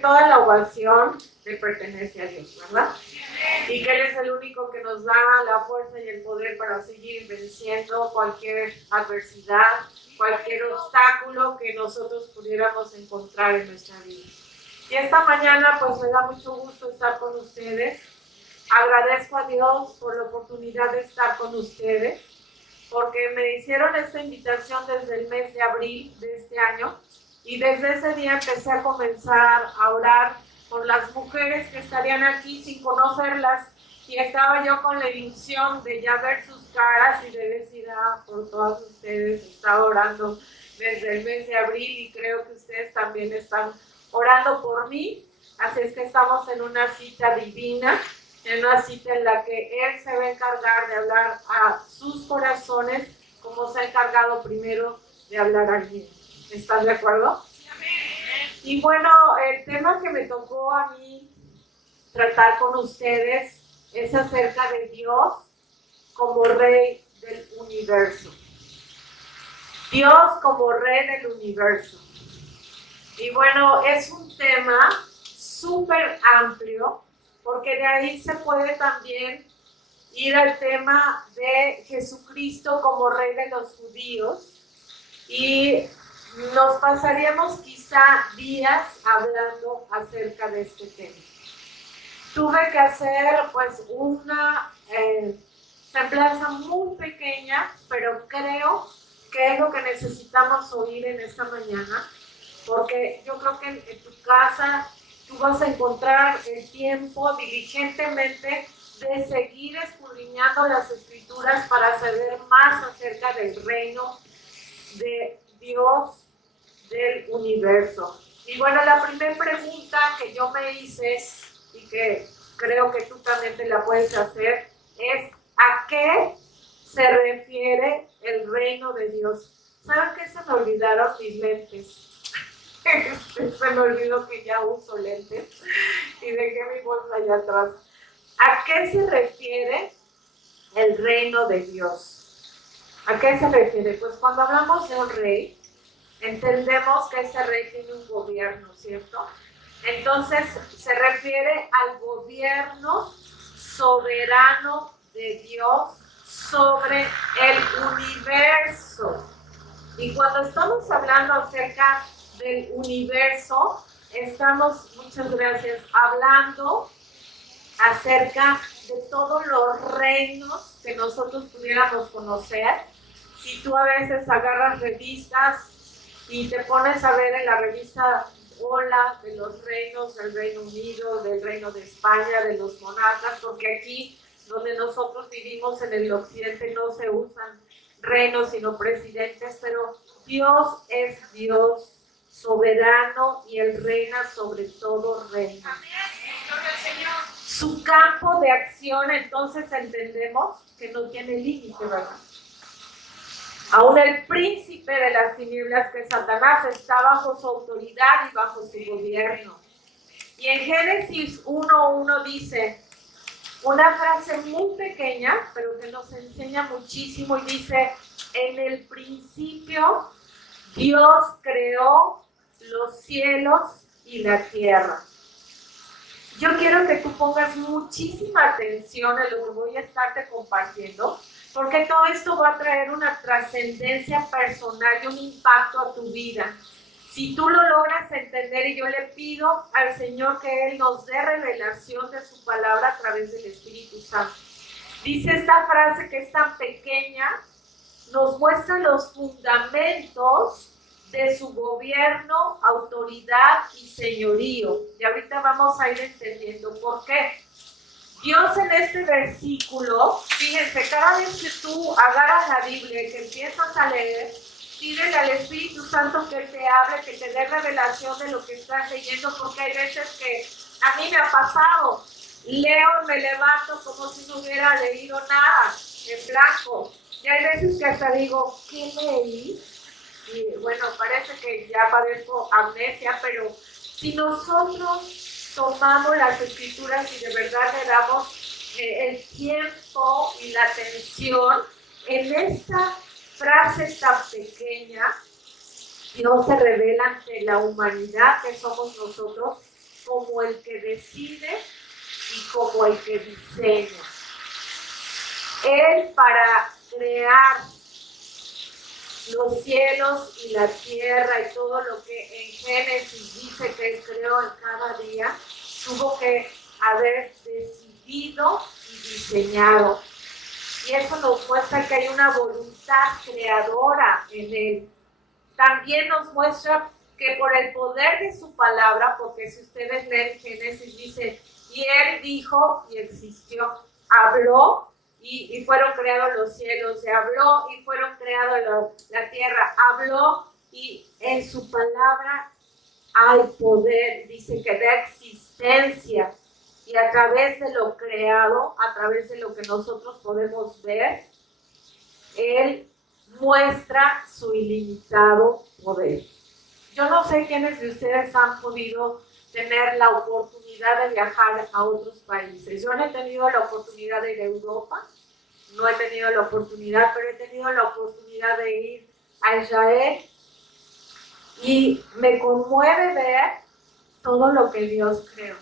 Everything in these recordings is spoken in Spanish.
toda la ovación le pertenece a Dios, ¿verdad? Y que Él es el único que nos da la fuerza y el poder para seguir venciendo cualquier adversidad, cualquier obstáculo que nosotros pudiéramos encontrar en nuestra vida. Y esta mañana pues me da mucho gusto estar con ustedes. Agradezco a Dios por la oportunidad de estar con ustedes, porque me hicieron esta invitación desde el mes de abril de este año y desde ese día empecé a comenzar a orar por las mujeres que estarían aquí sin conocerlas, y estaba yo con la ilusión de ya ver sus caras y de decir, por todas ustedes estaba orando desde el mes de abril y creo que ustedes también están orando por mí. Así es que estamos en una cita divina, en una cita en la que Él se va a encargar de hablar a sus corazones como se ha encargado primero de hablar a alguien. ¿Están de acuerdo? Y bueno, el tema que me tocó a mí tratar con ustedes es acerca de Dios como Rey del universo. Dios como Rey del universo. Y bueno, es un tema súper amplio, porque de ahí se puede también ir al tema de Jesucristo como Rey de los judíos, y nos pasaríamos quizá días hablando acerca de este tema. Tuve que hacer pues una semblanza muy pequeña, pero creo que es lo que necesitamos oír en esta mañana, porque yo creo que en tu casa tú vas a encontrar el tiempo diligentemente de seguir escudriñando las Escrituras para saber más acerca del reino de Dios del universo. Y bueno, la primera pregunta que yo me hice y que creo que tú también te la puedes hacer es: ¿a qué se refiere el reino de Dios? ¿Saben qué? Se me olvidaron mis lentes. Se me olvidó que ya uso lentes y dejé mi bolsa allá atrás. ¿A qué se refiere el reino de Dios? ¿A qué se refiere? Pues cuando hablamos de un rey, entendemos que ese rey tiene un gobierno, ¿cierto? Entonces se refiere al gobierno soberano de Dios sobre el universo. Y cuando estamos hablando acerca del universo, estamos, muchas gracias, hablando acerca de todos los reinos que nosotros pudiéramos conocer. Si tú a veces agarras revistas y te pones a ver en la revista Hola de los reinos del Reino Unido, del Reino de España, de los monarcas, porque aquí donde nosotros vivimos en el occidente no se usan reinos sino presidentes, pero Dios es Dios soberano y Él reina sobre todo reino. Su campo de acción, entonces entendemos que no tiene límite, ¿verdad? Aún el príncipe de las tinieblas, que es Satanás, está bajo su autoridad y bajo su gobierno. Y en Génesis 1:1 dice una frase muy pequeña, pero que nos enseña muchísimo, y dice: en el principio Dios creó los cielos y la tierra. Yo quiero que tú pongas muchísima atención a lo que voy a estarte compartiendo, porque todo esto va a traer una trascendencia personal y un impacto a tu vida. Si tú lo logras entender, y yo le pido al Señor que Él nos dé revelación de su palabra a través del Espíritu Santo. Dice esta frase que es tan pequeña, nos muestra los fundamentos de su gobierno, autoridad y señorío. Y ahorita vamos a ir entendiendo por qué. Dios en este versículo, fíjense, cada vez que tú agarras la Biblia y que empiezas a leer, pídele al Espíritu Santo que te hable, que te dé revelación de lo que estás leyendo, porque hay veces que a mí me ha pasado, leo y me levanto como si no hubiera leído nada, en blanco. Y hay veces que hasta digo, ¿qué leí? Y bueno, parece que ya padezco amnesia, pero si nosotros tomamos las Escrituras y de verdad le damos el tiempo y la atención en esta frase tan pequeña, Dios se revela ante la humanidad que somos nosotros como el que decide y como el que diseña. Él, para crear los cielos y la tierra y todo lo que en Génesis dice que Él creó en cada día, tuvo que haber decidido y diseñado. Y eso nos muestra que hay una voluntad creadora en Él. También nos muestra que por el poder de su palabra, porque si ustedes leen Génesis, dice, y Él dijo y existió, habló y fueron creados los cielos, se habló y fueron creados la tierra, habló y en su palabra hay poder, dice que da existencia. Y a través de lo creado, a través de lo que nosotros podemos ver, Él muestra su ilimitado poder. Yo no sé quiénes de ustedes han podido tener la oportunidad de viajar a otros países. Yo no he tenido la oportunidad de ir a Europa, no he tenido la oportunidad, pero he tenido la oportunidad de ir a Israel y me conmueve ver todo lo que Dios creó.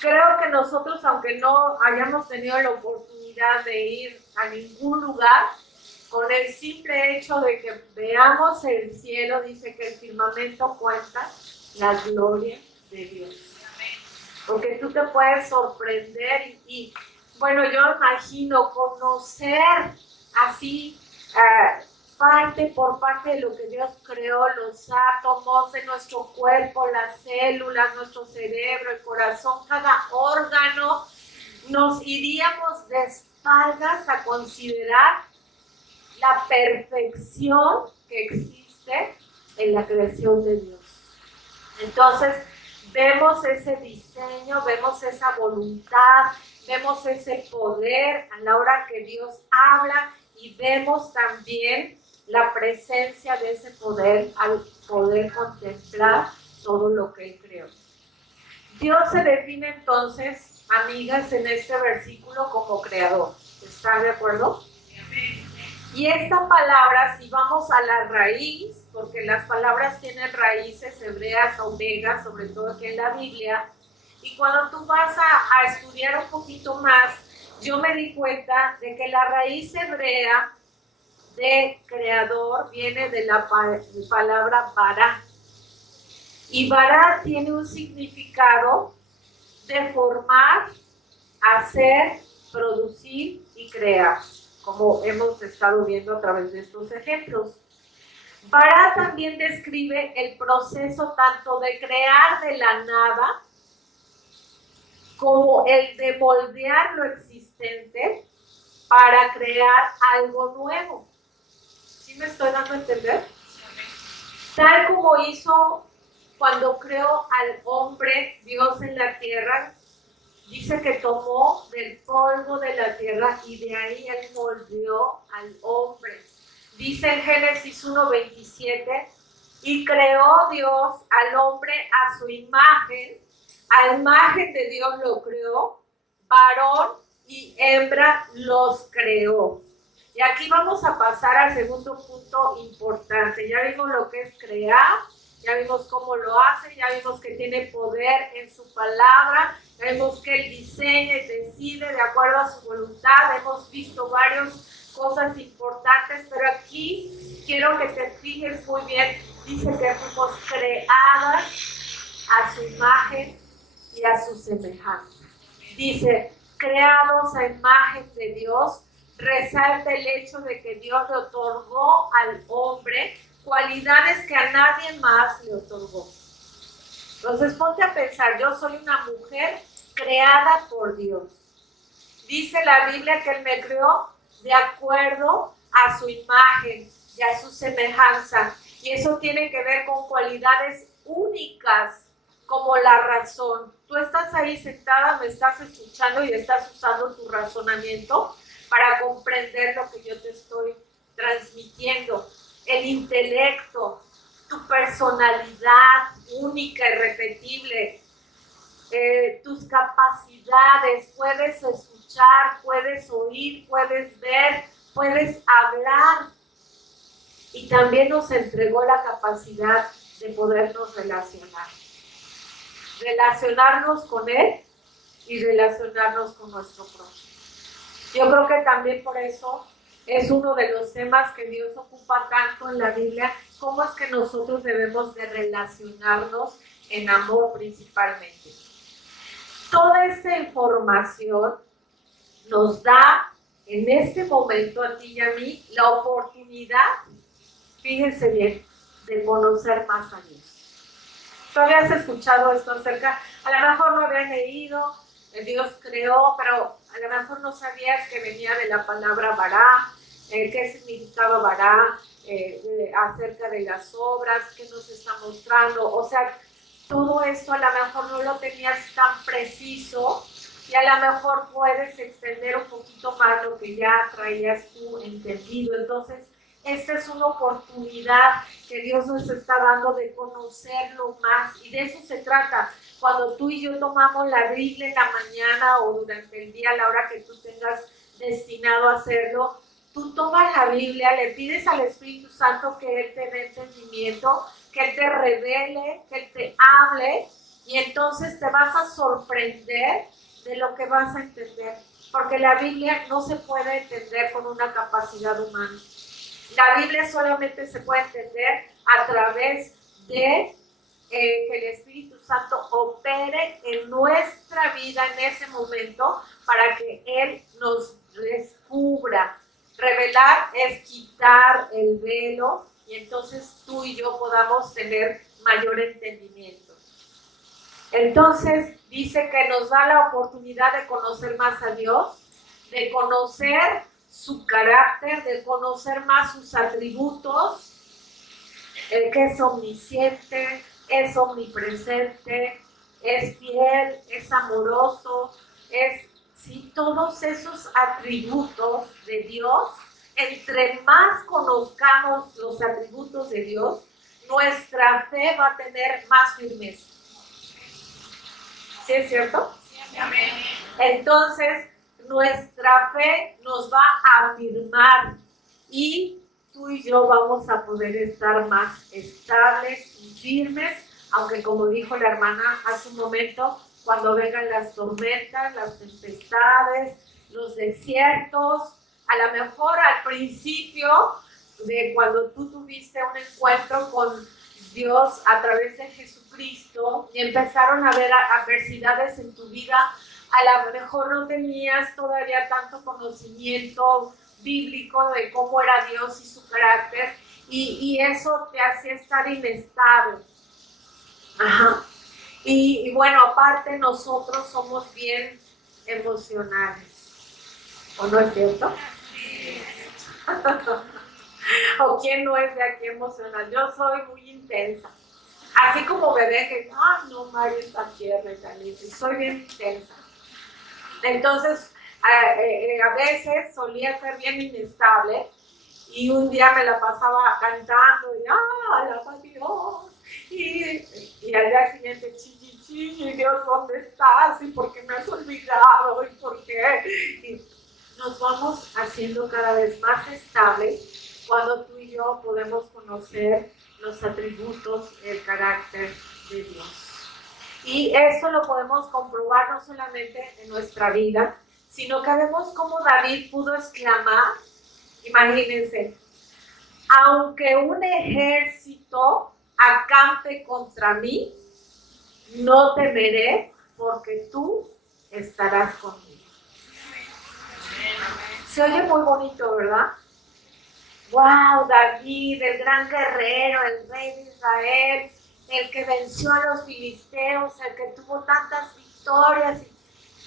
Creo que nosotros, aunque no hayamos tenido la oportunidad de ir a ningún lugar, con el simple hecho de que veamos el cielo, dice que el firmamento cuenta la gloria de Dios. Porque tú te puedes sorprender y bueno, yo imagino conocer así parte por parte de lo que Dios creó, los átomos de nuestro cuerpo, las células, nuestro cerebro, el corazón, cada órgano, nos iríamos de espaldas a considerar la perfección que existe en la creación de Dios. Entonces, vemos ese diseño, vemos esa voluntad, vemos ese poder a la hora que Dios habla y vemos también la presencia de ese poder al poder contemplar todo lo que Él creó. Dios se define entonces, amigas, en este versículo como creador. ¿Están de acuerdo? Y esta palabra, si vamos a la raíz, porque las palabras tienen raíces hebreas, omegas, sobre todo aquí en la Biblia, y cuando tú vas a estudiar un poquito más, yo me di cuenta de que la raíz hebrea de creador viene de la palabra bara. Y bara tiene un significado de formar, hacer, producir y crear, como hemos estado viendo a través de estos ejemplos. Bara también describe el proceso tanto de crear de la nada como el de moldear lo existente para crear algo nuevo. ¿Sí me estoy dando a entender? Tal como hizo cuando creó al hombre, Dios en la tierra, dice que tomó del polvo de la tierra y de ahí Él moldeó al hombre. Dice en Génesis 1:27, y creó Dios al hombre a su imagen de Dios lo creó, varón y hembra los creó. Y aquí vamos a pasar al segundo punto importante. Ya vimos lo que es crear, ya vimos cómo lo hace, ya vimos que tiene poder en su palabra, ya vimos que Él diseña y decide de acuerdo a su voluntad. Hemos visto varias cosas importantes, pero aquí quiero que te fijes muy bien. Dice que fuimos creadas a su imagen y a su semejanza. Dice, creados a imagen de Dios. Resalta el hecho de que Dios le otorgó al hombre cualidades que a nadie más le otorgó. Entonces ponte a pensar, yo soy una mujer creada por Dios. Dice la Biblia que Él me creó de acuerdo a su imagen y a su semejanza. Y eso tiene que ver con cualidades únicas como la razón. Tú estás ahí sentada, me estás escuchando y estás usando tu razonamiento para comprender lo que yo te estoy transmitiendo. El intelecto, tu personalidad única y repetible, tus capacidades, puedes escuchar, puedes oír, puedes ver, puedes hablar. Y también nos entregó la capacidad de podernos relacionar. relacionarnos con Él y relacionarnos con nuestro prójimo. Yo creo que también por eso es uno de los temas que Dios ocupa tanto en la Biblia, cómo es que nosotros debemos de relacionarnos en amor principalmente. Toda esta información nos da en este momento a ti y a mí la oportunidad, fíjense bien, de conocer más a Dios. ¿Tú habías escuchado esto acerca? A lo mejor no habías leído, Dios creó, pero a lo mejor no sabías que venía de la palabra Bará, qué significaba Bará, acerca de las obras, qué nos está mostrando. O sea, todo esto a lo mejor no lo tenías tan preciso y a lo mejor puedes extender un poquito más lo que ya traías tú entendido. Entonces, esta es una oportunidad que Dios nos está dando de conocerlo más, y de eso se trata. Cuando tú y yo tomamos la Biblia en la mañana o durante el día, a la hora que tú tengas destinado a hacerlo, tú tomas la Biblia, le pides al Espíritu Santo que Él te dé entendimiento, que Él te revele, que Él te hable, y entonces te vas a sorprender de lo que vas a entender, porque la Biblia no se puede entender con una capacidad humana. La Biblia solamente se puede entender a través de que el Espíritu Santo opere en nuestra vida en ese momento para que Él nos descubra. Revelar es quitar el velo y entonces tú y yo podamos tener mayor entendimiento. Entonces dice que nos da la oportunidad de conocer más a Dios, de conocer su carácter, de conocer más sus atributos, el que es omnisciente, es omnipresente, es fiel, es amoroso, todos esos atributos de Dios. Entre más conozcamos los atributos de Dios, nuestra fe va a tener más firmeza. ¿Sí es cierto? Sí, amén. Entonces, nuestra fe nos va a afirmar y tú y yo vamos a poder estar más estables y firmes, aunque como dijo la hermana hace un momento, cuando vengan las tormentas, las tempestades, los desiertos, a lo mejor al principio de cuando tú tuviste un encuentro con Dios a través de Jesucristo y empezaron a haber adversidades en tu vida, a lo mejor no tenías todavía tanto conocimiento bíblico de cómo era Dios y su carácter, y eso te hacía estar inestable. Ajá. Y bueno, aparte nosotros somos bien emocionales, ¿o no es cierto? Sí. ¿O quién no es de aquí emocional? Yo soy muy intensa. Así como me dejen, ay no, Mario está tierna y tan linda, soy bien intensa. Entonces, a veces solía ser bien inestable y un día me la pasaba cantando y alaba a Dios. Y al día siguiente, Dios, ¿dónde estás? ¿Y por qué me has olvidado? ¿Y por qué? Y nos vamos haciendo cada vez más estables cuando tú y yo podemos conocer los atributos, el carácter de Dios. Y eso lo podemos comprobar no solamente en nuestra vida, sino que vemos cómo David pudo exclamar, imagínense, aunque un ejército acampe contra mí, no temeré, porque tú estarás conmigo. Se oye muy bonito, ¿verdad? ¡Wow! David, el gran guerrero, el rey de Israel, el que venció a los filisteos, el que tuvo tantas victorias.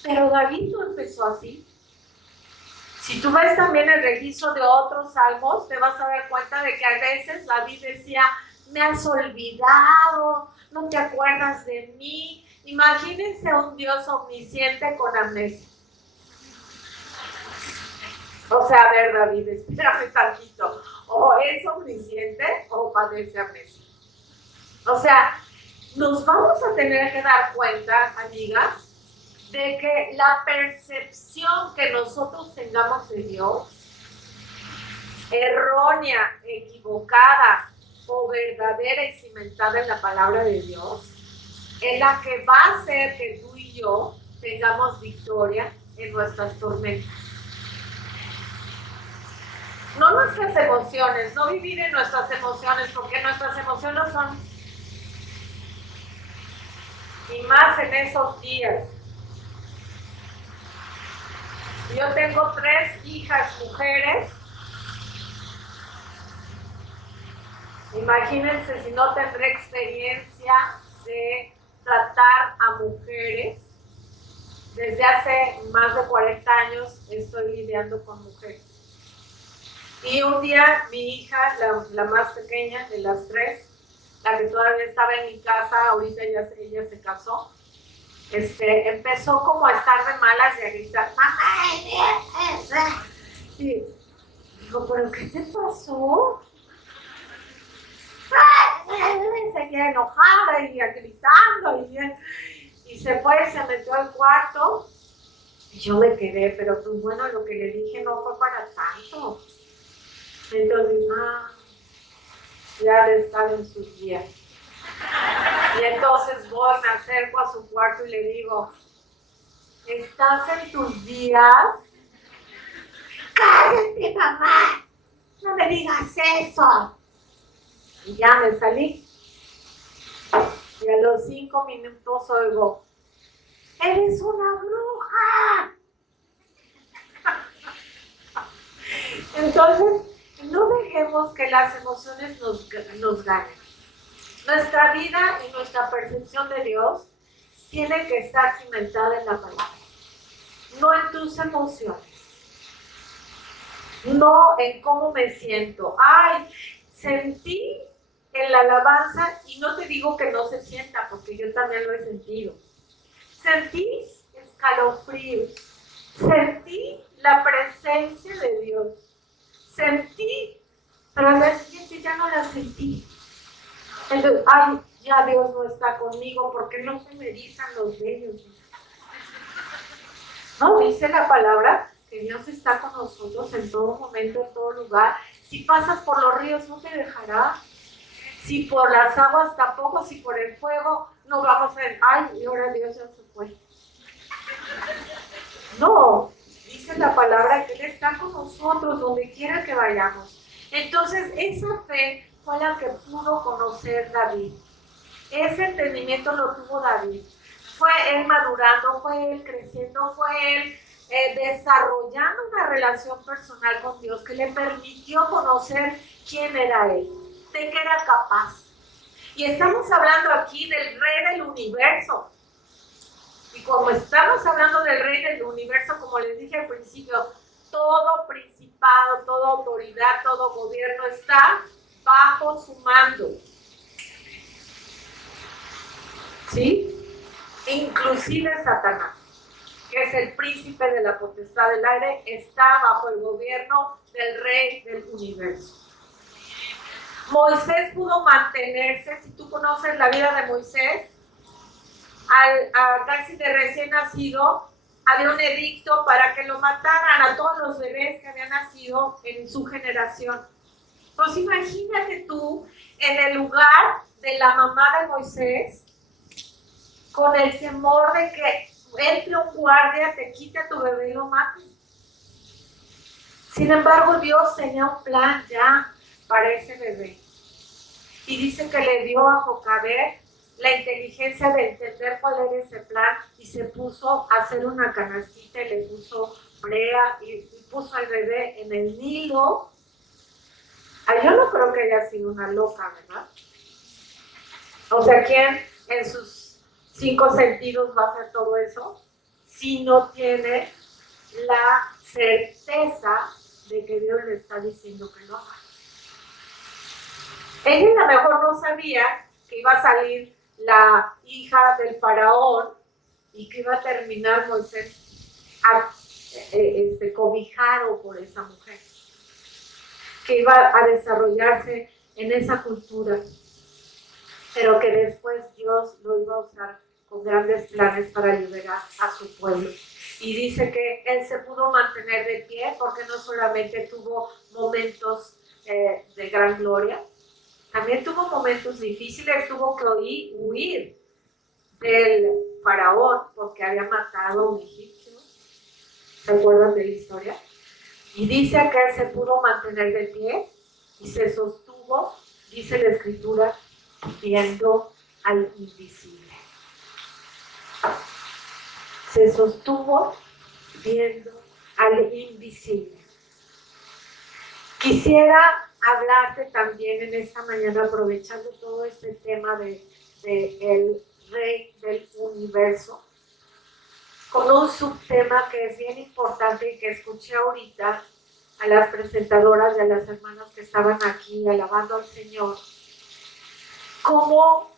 Pero David no empezó así. Si tú ves también el registro de otros salmos, te vas a dar cuenta de que a veces David decía, me has olvidado, no te acuerdas de mí. Imagínense un Dios omnisciente con amnesia. O sea, a ver, David, espérame tantito. O es omnisciente o padece amnesia. O sea, nos vamos a tener que dar cuenta, amigas, de que la percepción que nosotros tengamos de Dios, errónea, equivocada o verdadera y cimentada en la palabra de Dios, en la que va a hacer que tú y yo tengamos victoria en nuestras tormentas. No nuestras emociones, no vivir en nuestras emociones, porque nuestras emociones son, y más en esos días. Yo tengo 3 hijas mujeres. Imagínense si no tendré experiencia de tratar a mujeres. Desde hace más de 40 años estoy lidiando con mujeres. Y un día mi hija, la más pequeña de las 3, la que todavía estaba en mi casa, ahorita ella se casó, empezó como a estar de malas y a gritar, ¡mamá! Y digo, ¿pero qué te pasó? Seguía enojada y gritando y se fue, se metió al cuarto y yo me quedé, pero pues bueno, lo que le dije no fue para tanto. Entonces, ya de estar en sus días. Y entonces voy, me acerco a su cuarto y le digo, ¿estás en tus días? ¡Cállate, mamá! ¡No me digas eso! Y ya me salí. Y a los 5 minutos oigo, ¡eres una bruja! Entonces, no dejemos que las emociones nos ganen. Nuestra vida y nuestra percepción de Dios tiene que estar cimentada en la palabra, no en tus emociones, no en cómo me siento. Ay, sentí en la alabanza, y no te digo que no se sienta, porque yo también lo he sentido. Sentí escalofríos, sentí la presencia de Dios, sentí, pero al día siguiente ya no la sentí. Entonces, ay, ya Dios no está conmigo, porque no se me erizan los vellos. No, dice la palabra que Dios está con nosotros en todo momento, en todo lugar. Si pasas por los ríos, no te dejará. Si por las aguas tampoco, si por el fuego, no vamos a ver, ay, y ahora Dios ya se fue. No, dice la palabra que Él está con nosotros donde quiera que vayamos. Entonces, esa fe fue la que pudo conocer David. Ese entendimiento lo tuvo David. Fue él madurando, fue él creciendo, fue él desarrollando una relación personal con Dios que le permitió conocer quién era él, de qué era capaz. Y estamos hablando aquí del Rey del Universo. Y como estamos hablando del Rey del Universo, como les dije al principio, todo principado, toda autoridad, todo gobierno está bajo su mando. ¿Sí? Inclusive Satanás, que es el príncipe de la potestad del aire, está bajo el gobierno del Rey del Universo. Moisés pudo mantenerse, si tú conoces la vida de Moisés, casi de recién nacido, había un edicto para que lo mataran a todos los bebés que habían nacido en su generación. Pues imagínate tú en el lugar de la mamá de Moisés, con el temor de que entre un guardia, te quite a tu bebé y lo mate. Sin embargo, Dios tenía un plan ya para ese bebé. Y dice que le dio a Jocabed la inteligencia de entender cuál era ese plan y se puso a hacer una canastita y le puso brea y puso al bebé en el Nilo. Ay, yo no creo que haya sido una loca, ¿verdad? O sea, ¿quién en sus 5 sentidos va a hacer todo eso si no tiene la certeza de que Dios le está diciendo que lo haga? Ella a lo mejor no sabía que iba a salir la hija del faraón y que iba a terminar Moisés cobijado por esa mujer, que iba a desarrollarse en esa cultura, pero que después Dios lo iba a usar con grandes planes para liberar a su pueblo. Y dice que él se pudo mantener de pie porque no solamente tuvo momentos de gran gloria, también tuvo momentos difíciles, tuvo que huir del faraón porque había matado a un egipcio. ¿Se acuerdan de la historia? Y dice que él se pudo mantener de pie y se sostuvo, dice la escritura, viendo al invisible. Se sostuvo viendo al invisible. Quisiera hablarte también en esta mañana, aprovechando todo este tema de el Rey del Universo, con un subtema que es bien importante y que escuché ahorita a las presentadoras y a las hermanas que estaban aquí alabando al Señor, cómo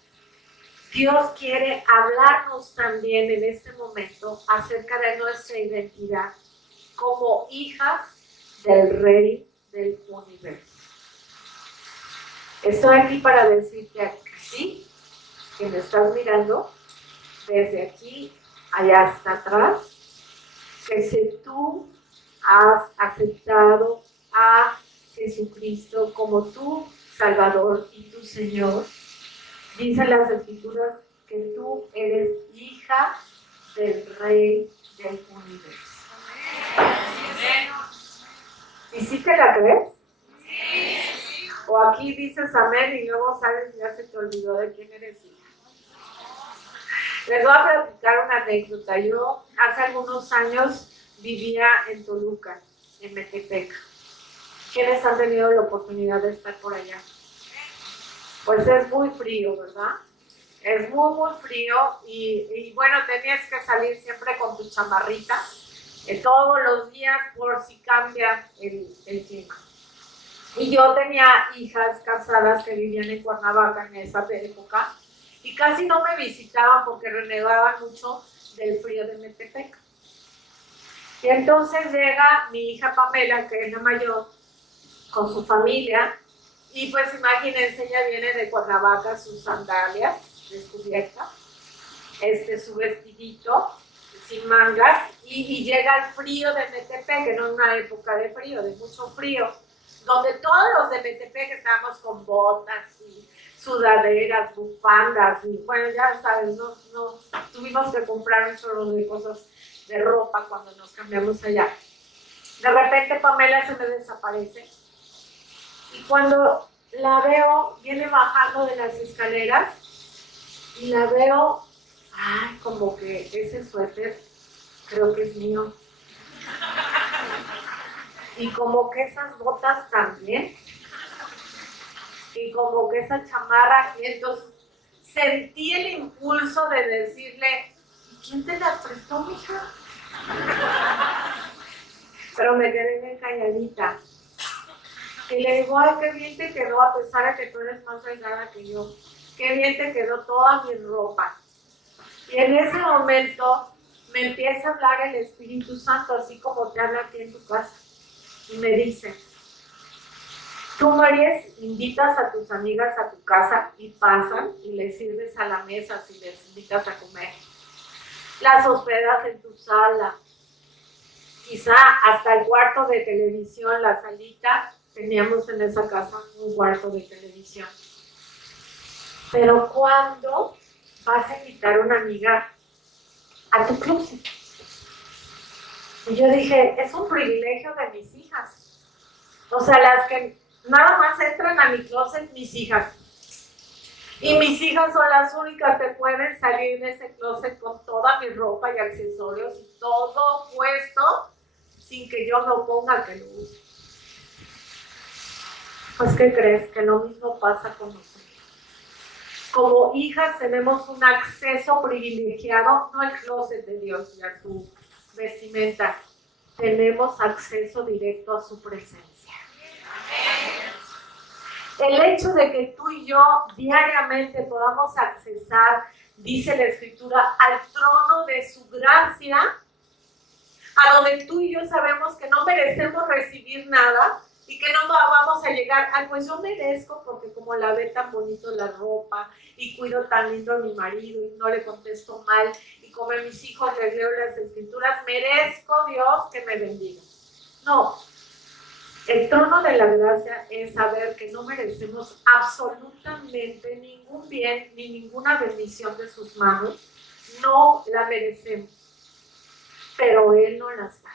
Dios quiere hablarnos también en este momento acerca de nuestra identidad como hijas del Rey del Universo. Estoy aquí para decirte a ti, que me estás mirando, desde aquí allá hasta atrás, que si tú has aceptado a Jesucristo como tu Salvador y tu Señor, dicen las Escrituras que tú eres hija del Rey del Universo. ¿Y si te la crees? O aquí dices amén y luego sabes y ya se te olvidó de quién eres hija. Les voy a platicar una anécdota. Yo hace algunos años vivía en Toluca, en Metepec. ¿Quiénes han tenido la oportunidad de estar por allá? Pues es muy frío, ¿verdad? Es muy, muy frío y bueno, tenías que salir siempre con tu chamarrita todos los días por si cambia el clima. Y yo tenía hijas casadas que vivían en Cuernavaca en esa época y casi no me visitaban porque renegaban mucho del frío de Metepec. Y entonces llega mi hija Pamela, que es la mayor, con su familia, y pues imagínense, ella viene de Cuernavaca, sus sandalias descubiertas, su vestidito sin mangas, y llega el frío de Metepec, que no es una época de frío, de mucho frío, donde todos los de Metepec estábamos con botas y sudaderas, bufandas, y bueno, ya sabes, no tuvimos que comprar un chorro de cosas de ropa cuando nos cambiamos allá. De repente Pamela se me desaparece y cuando la veo, viene bajando de las escaleras y la veo, ay, como que ese suéter creo que es mío. Y como que esas botas también. Y como que esa chamarra. Y entonces sentí el impulso de decirle, ¿quién te las prestó, mija? Pero me quedé bien calladita. Y le digo, ay, qué bien te quedó, a pesar de que tú eres más delgada que yo. Qué bien te quedó toda mi ropa. Y en ese momento me empieza a hablar el Espíritu Santo, así como te habla aquí en tu casa. Y me dice, tú, Maries, invitas a tus amigas a tu casa y pasan y les sirves a la mesa si les invitas a comer. Las hospedas en tu sala. Quizá hasta el cuarto de televisión, la salita, teníamos en esa casa un cuarto de televisión. Pero ¿cuándo vas a invitar a una amiga a tu closet? Y yo dije, es un privilegio de mis hijas. O sea, las que nada más entran a mi closet, mis hijas. Y mis hijas son las únicas que pueden salir de ese closet con toda mi ropa y accesorios y todo puesto sin que yo lo ponga que lo use. Pues, ¿qué crees? Que lo mismo pasa con nosotros. Como hijas tenemos un acceso privilegiado, no al closet de Dios y a su vestimenta, tenemos acceso directo a su presencia. El hecho de que tú y yo diariamente podamos accesar, dice la Escritura, al trono de su gracia, a donde tú y yo sabemos que no merecemos recibir nada y que no vamos a llegar, ay, pues yo merezco porque como la ve tan bonito la ropa y cuido tan lindo a mi marido y no le contesto mal y como a mis hijos les leo las Escrituras, merezco, Dios, que me bendiga. No, el trono de la gracia es saber que no merecemos absolutamente ningún bien ni ninguna bendición de sus manos no la merecemos, pero Él no las da.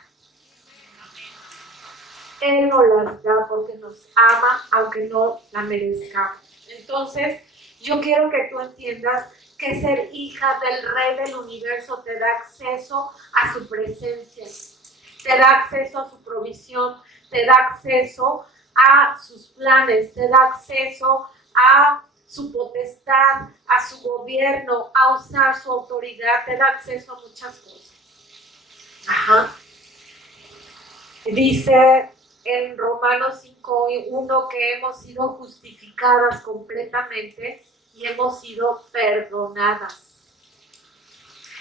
Él nos las da porque nos ama, aunque no la merezcamos. Entonces, yo quiero que tú entiendas que ser hija del Rey del Universo te da acceso a su presencia, te da acceso a su provisión, te da acceso a sus planes, te da acceso a su potestad, a su gobierno, a usar su autoridad, te da acceso a muchas cosas. Ajá. Dice en Romanos 5:1 que hemos sido justificadas completamente y hemos sido perdonadas.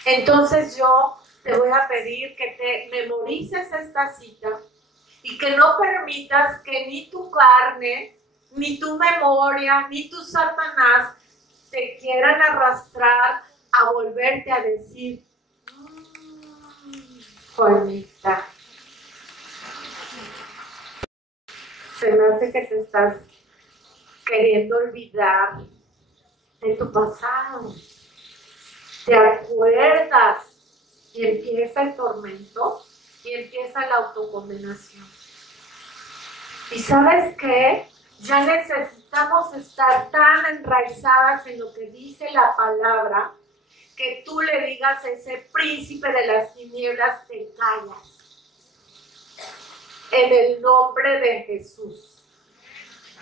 Entonces yo te voy a pedir que te memorices esta cita y que no permitas que ni tu carne, ni tu memoria, ni tu Satanás te quieran arrastrar a volverte a decir, Juanita, se me hace que te estás queriendo olvidar de tu pasado. ¿Te acuerdas? Y empieza el tormento y empieza la autocondenación. ¿Y sabes qué? Ya necesitamos estar tan enraizadas en lo que dice la palabra que tú le digas a ese príncipe de las tinieblas, te callas. En el nombre de Jesús.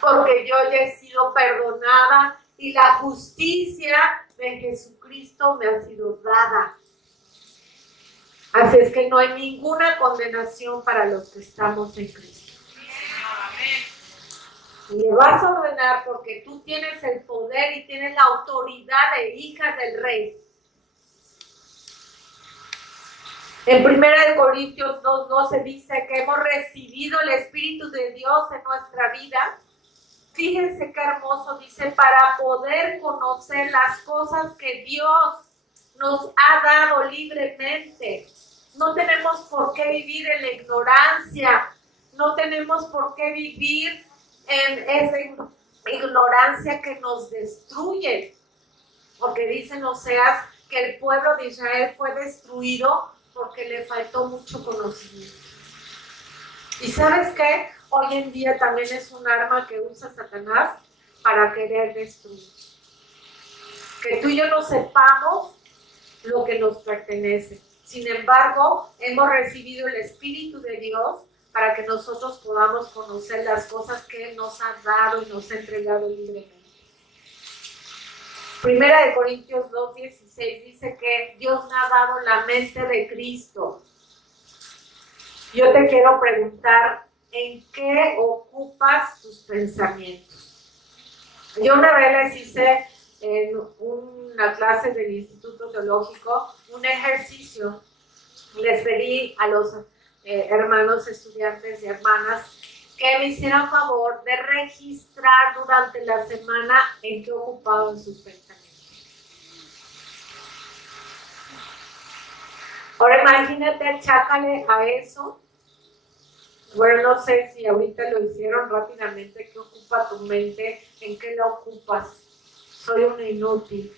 Porque yo ya he sido perdonada y la justicia de Jesucristo me ha sido dada. Así es que no hay ninguna condenación para los que estamos en Cristo. Y le vas a ordenar porque tú tienes el poder y tienes la autoridad de hija del Rey. En 1 Corintios 2:12 dice que hemos recibido el Espíritu de Dios en nuestra vida. Fíjense qué hermoso, dice, para poder conocer las cosas que Dios nos ha dado libremente. No tenemos por qué vivir en la ignorancia, no tenemos por qué vivir en esa ignorancia que nos destruye. Porque dicen Oseas que el pueblo de Israel fue destruido porque le faltó mucho conocimiento. ¿Y sabes qué? Hoy en día también es un arma que usa Satanás para querer destruir. Que tú y yo no sepamos lo que nos pertenece. Sin embargo, hemos recibido el Espíritu de Dios para que nosotros podamos conocer las cosas que Él nos ha dado y nos ha entregado libremente. 1 Corintios 2:16 dice que Dios me ha dado la mente de Cristo. Yo te quiero preguntar, ¿en qué ocupas tus pensamientos? Yo una vez les hice en una clase del Instituto Teológico un ejercicio. Les pedí a los hermanos estudiantes y hermanas que me hicieran favor de registrar durante la semana en qué ocupaban sus pensamientos. Ahora imagínate, achácale a eso. Bueno, no sé si ahorita lo hicieron rápidamente, ¿qué ocupa tu mente? ¿En qué la ocupas? Soy una inútil.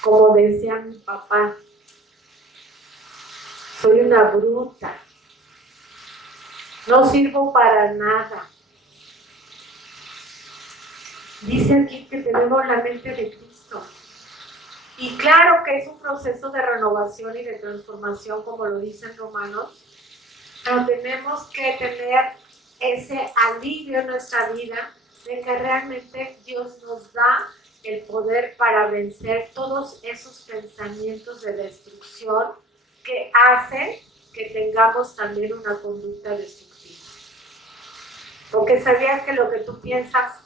Como decía mi papá, soy una bruta. No sirvo para nada. Dice aquí que tenemos la mente de Cristo. Y claro que es un proceso de renovación y de transformación, como lo dicen Romanos, pero tenemos que tener ese alivio en nuestra vida de que realmente Dios nos da el poder para vencer todos esos pensamientos de destrucción que hacen que tengamos también una conducta destructiva. Porque sabías que lo que tú piensas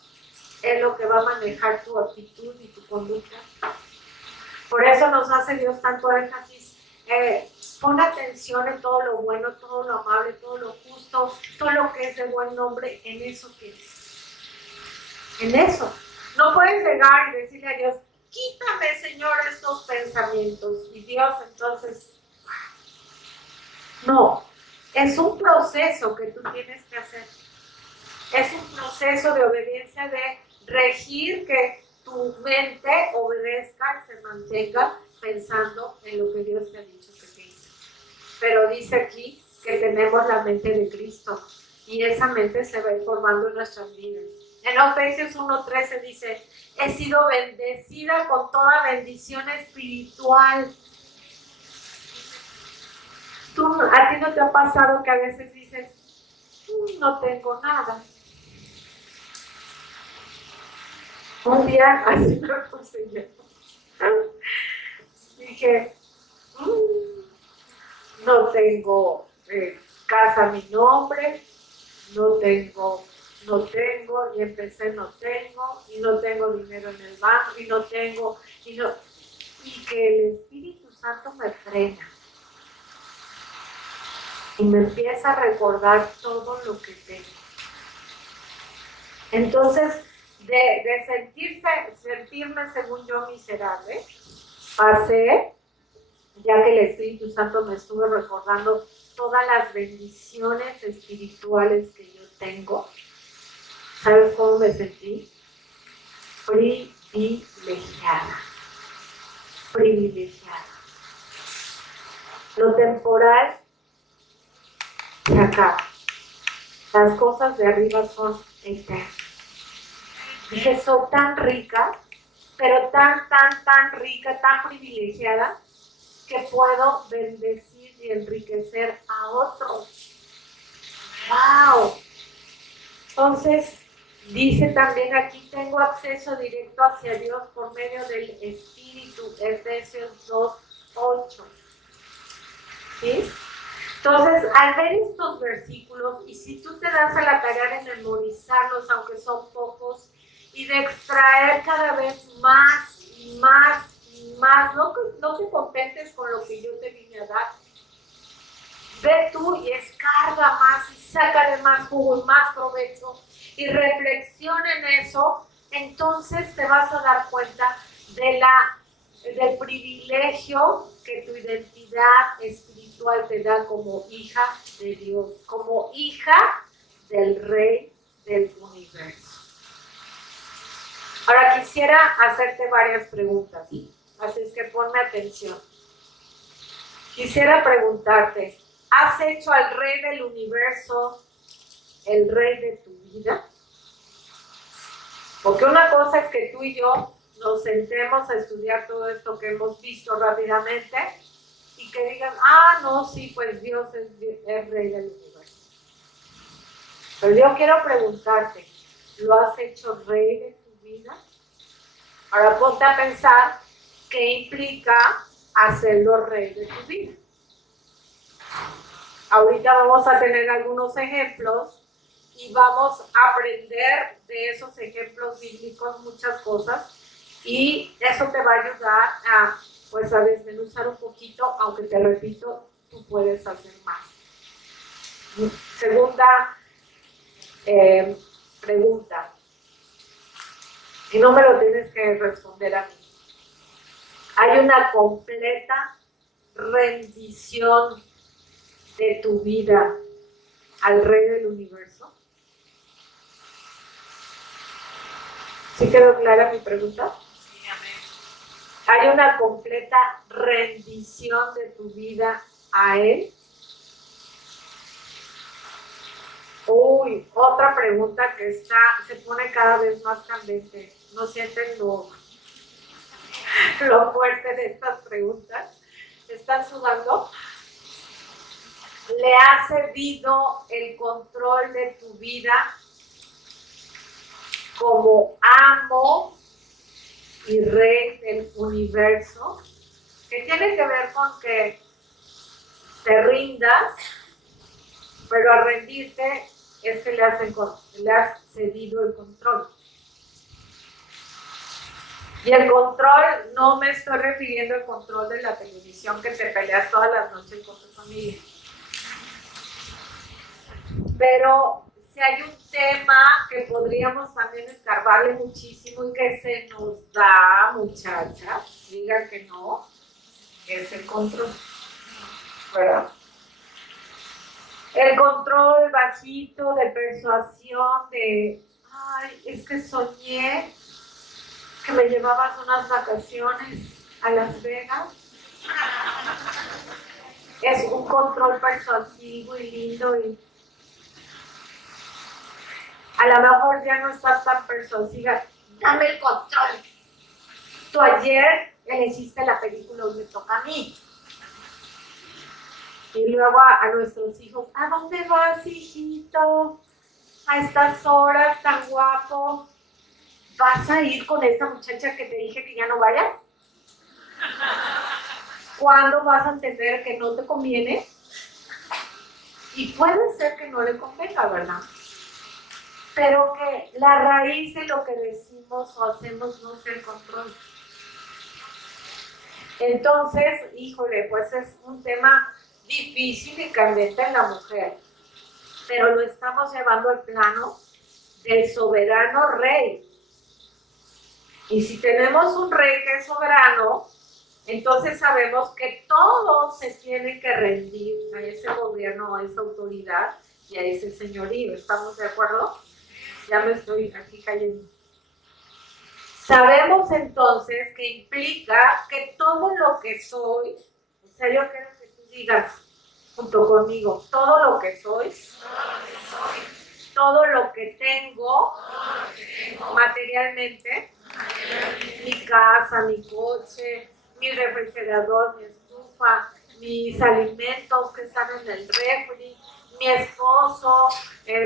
es lo que va a manejar tu actitud y tu conducta. Por eso nos hace Dios tanto énfasis. Pon atención en todo lo bueno, todo lo amable, todo lo justo, todo lo que es de buen nombre, en eso piensas. En eso. No puedes llegar y decirle a Dios, quítame, Señor, estos pensamientos. Y Dios entonces, no, es un proceso que tú tienes que hacer. Es un proceso de obediencia, de regir que tu mente obedezca, se mantenga pensando en lo que Dios te ha dicho que pienses. Pero dice aquí que tenemos la mente de Cristo y esa mente se va formando en nuestras vidas. En Efesios 1:13 dice, he sido bendecida con toda bendición espiritual. ¿A ti no te ha pasado que a veces dices, no tengo nada? Un día así me puse yo. Dije, no tengo casa a mi nombre, no tengo, y empecé no tengo, y no tengo dinero en el banco, y no tengo, y que el Espíritu Santo me frena. Y me empieza a recordar todo lo que tengo. Entonces, de sentirme según yo miserable, pasé, ya que el Espíritu Santo me estuvo recordando todas las bendiciones espirituales que yo tengo. ¿Sabes cómo me sentí? Privilegiada. Privilegiada. Lo temporal se acaba. Las cosas de arriba son eternas. Dije, soy tan rica, pero tan rica, tan privilegiada, que puedo bendecir y enriquecer a otros. ¡Wow! Entonces, dice también aquí, tengo acceso directo hacia Dios por medio del Espíritu, Efesios 2:8. ¿Sí? Entonces, al ver estos versículos, y si tú te das a la tarea de memorizarlos, aunque son pocos, y de extraer cada vez más y más y más, no te contentes con lo que yo te vine a dar. Ve tú y escarga más y sácale más jugo y más provecho y reflexiona en eso, entonces te vas a dar cuenta del privilegio que tu identidad espiritual te da como hija de Dios, como hija del Rey del universo. Ahora quisiera hacerte varias preguntas, así es que ponme atención. Quisiera preguntarte, ¿has hecho al Rey del universo el Rey de tu vida? Porque una cosa es que tú y yo nos sentemos a estudiar todo esto que hemos visto rápidamente y que digan, no, sí, pues Dios es Rey del universo. Pero yo quiero preguntarte, ¿lo has hecho Rey de tu vida? Ahora ponte a pensar qué implica hacerlo Rey de tu vida. Ahorita vamos a tener algunos ejemplos y vamos a aprender de esos ejemplos bíblicos muchas cosas y eso te va a ayudar a desmenuzar un poquito, aunque te repito, tú puedes hacer más. Segunda pregunta, y no me lo tienes que responder a mí. ¿Hay una completa rendición de tu vida al Rey del universo? ¿Sí quedó clara mi pregunta? Sí, amén. ¿Hay una completa rendición de tu vida a Él? Uy, otra pregunta que se pone cada vez más candente. ¿No sienten lo fuerte de estas preguntas? ¿Están sudando? ¿Le has cedido el control de tu vida como amo y Rey del universo? Que tiene que ver con que te rindas, pero al rendirte es que le has cedido el control. Y el control, no me estoy refiriendo al control de la televisión que te peleas todas las noches con tu familia. Pero si hay un tema que podríamos también escarbarle muchísimo y que se nos da, muchachas, digan que no, es el control. ¿Verdad? El control bajito de persuasión de, es que soñé que me llevabas unas vacaciones a Las Vegas. Es un control persuasivo y lindo y a lo mejor ya no estás tan persuasiva. Dame el control. Tú ayer elegiste la película Hoy me toca a mí. Y luego a nuestros hijos, ¿a dónde vas, hijito? A estas horas, tan guapo. ¿Vas a ir con esa muchacha que te dije que ya no vayas? ¿Cuándo vas a entender que no te conviene? Y puede ser que no le convenga, ¿verdad? Pero que la raíz de lo que decimos o hacemos no sea el control. Entonces, híjole, pues es un tema difícil y candente en la mujer, pero lo estamos llevando al plano del soberano rey. Y si tenemos un rey que es soberano, entonces sabemos que todo se tiene que rendir a ese gobierno, a esa autoridad y a ese señorío. ¿Estamos de acuerdo? Ya me estoy aquí cayendo. Sabemos entonces que implica que todo lo que soy, en serio quiero que tú digas junto conmigo, todo lo que soy, todo lo que tengo, materialmente, mi casa, mi coche, mi refrigerador, mi estufa, mis alimentos que están en el refri, mi esposo,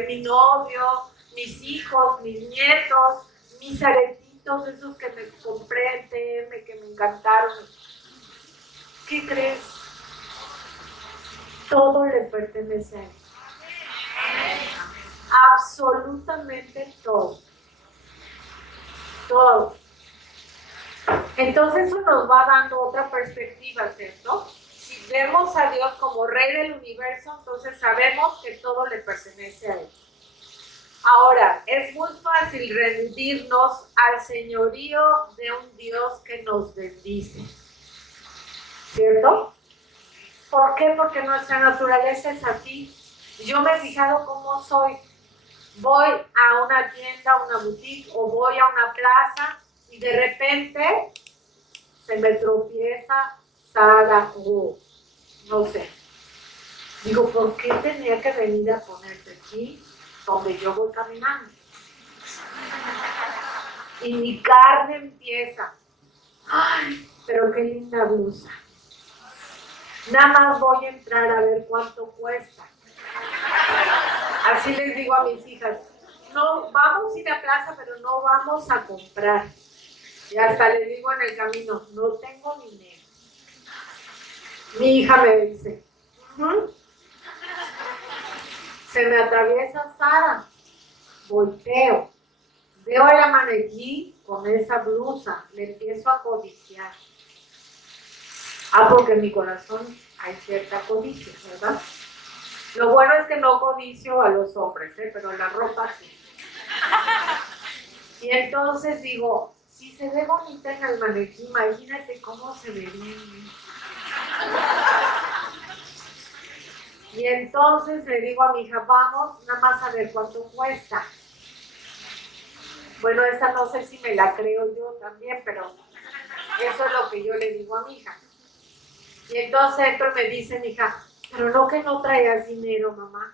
mi novio, mis hijos, mis nietos, mis aretitos, esos que me compré en TM, que me encantaron. ¿Qué crees? Todo le pertenece a él. Absolutamente todo. Todo. Entonces eso nos va dando otra perspectiva, ¿cierto? Si vemos a Dios como Rey del universo, entonces sabemos que todo le pertenece a Él. Ahora, es muy fácil rendirnos al señorío de un Dios que nos bendice, ¿cierto? ¿Por qué? Porque nuestra naturaleza es así. Yo me he fijado cómo soy. Voy a una tienda, a una boutique o voy a una plaza y de repente se me tropieza Sara o no sé. Digo, ¿por qué tenía que venir a ponerte aquí donde yo voy caminando? Y mi carne empieza. ¡Ay, pero qué linda blusa! Nada más voy a entrar a ver cuánto cuesta. Así les digo a mis hijas, no, vamos a ir a plaza, pero no vamos a comprar. Y hasta les digo en el camino, no tengo dinero. Mi hija me dice, se me atraviesa Sara, volteo, veo a la maniquí con esa blusa, le empiezo a codiciar. Porque en mi corazón hay cierta codicia, ¿verdad? Lo bueno es que no codicio a los hombres, pero la ropa sí. Y entonces digo, si se ve bonita en el maniquí, imagínate cómo se vería en mí. Y entonces le digo a mi hija, vamos nada más a ver cuánto cuesta. Bueno, esa no sé si me la creo yo también, pero eso es lo que yo le digo a mi hija. Y entonces Héctor me dice, mi hija, pero no que no traigas dinero, mamá.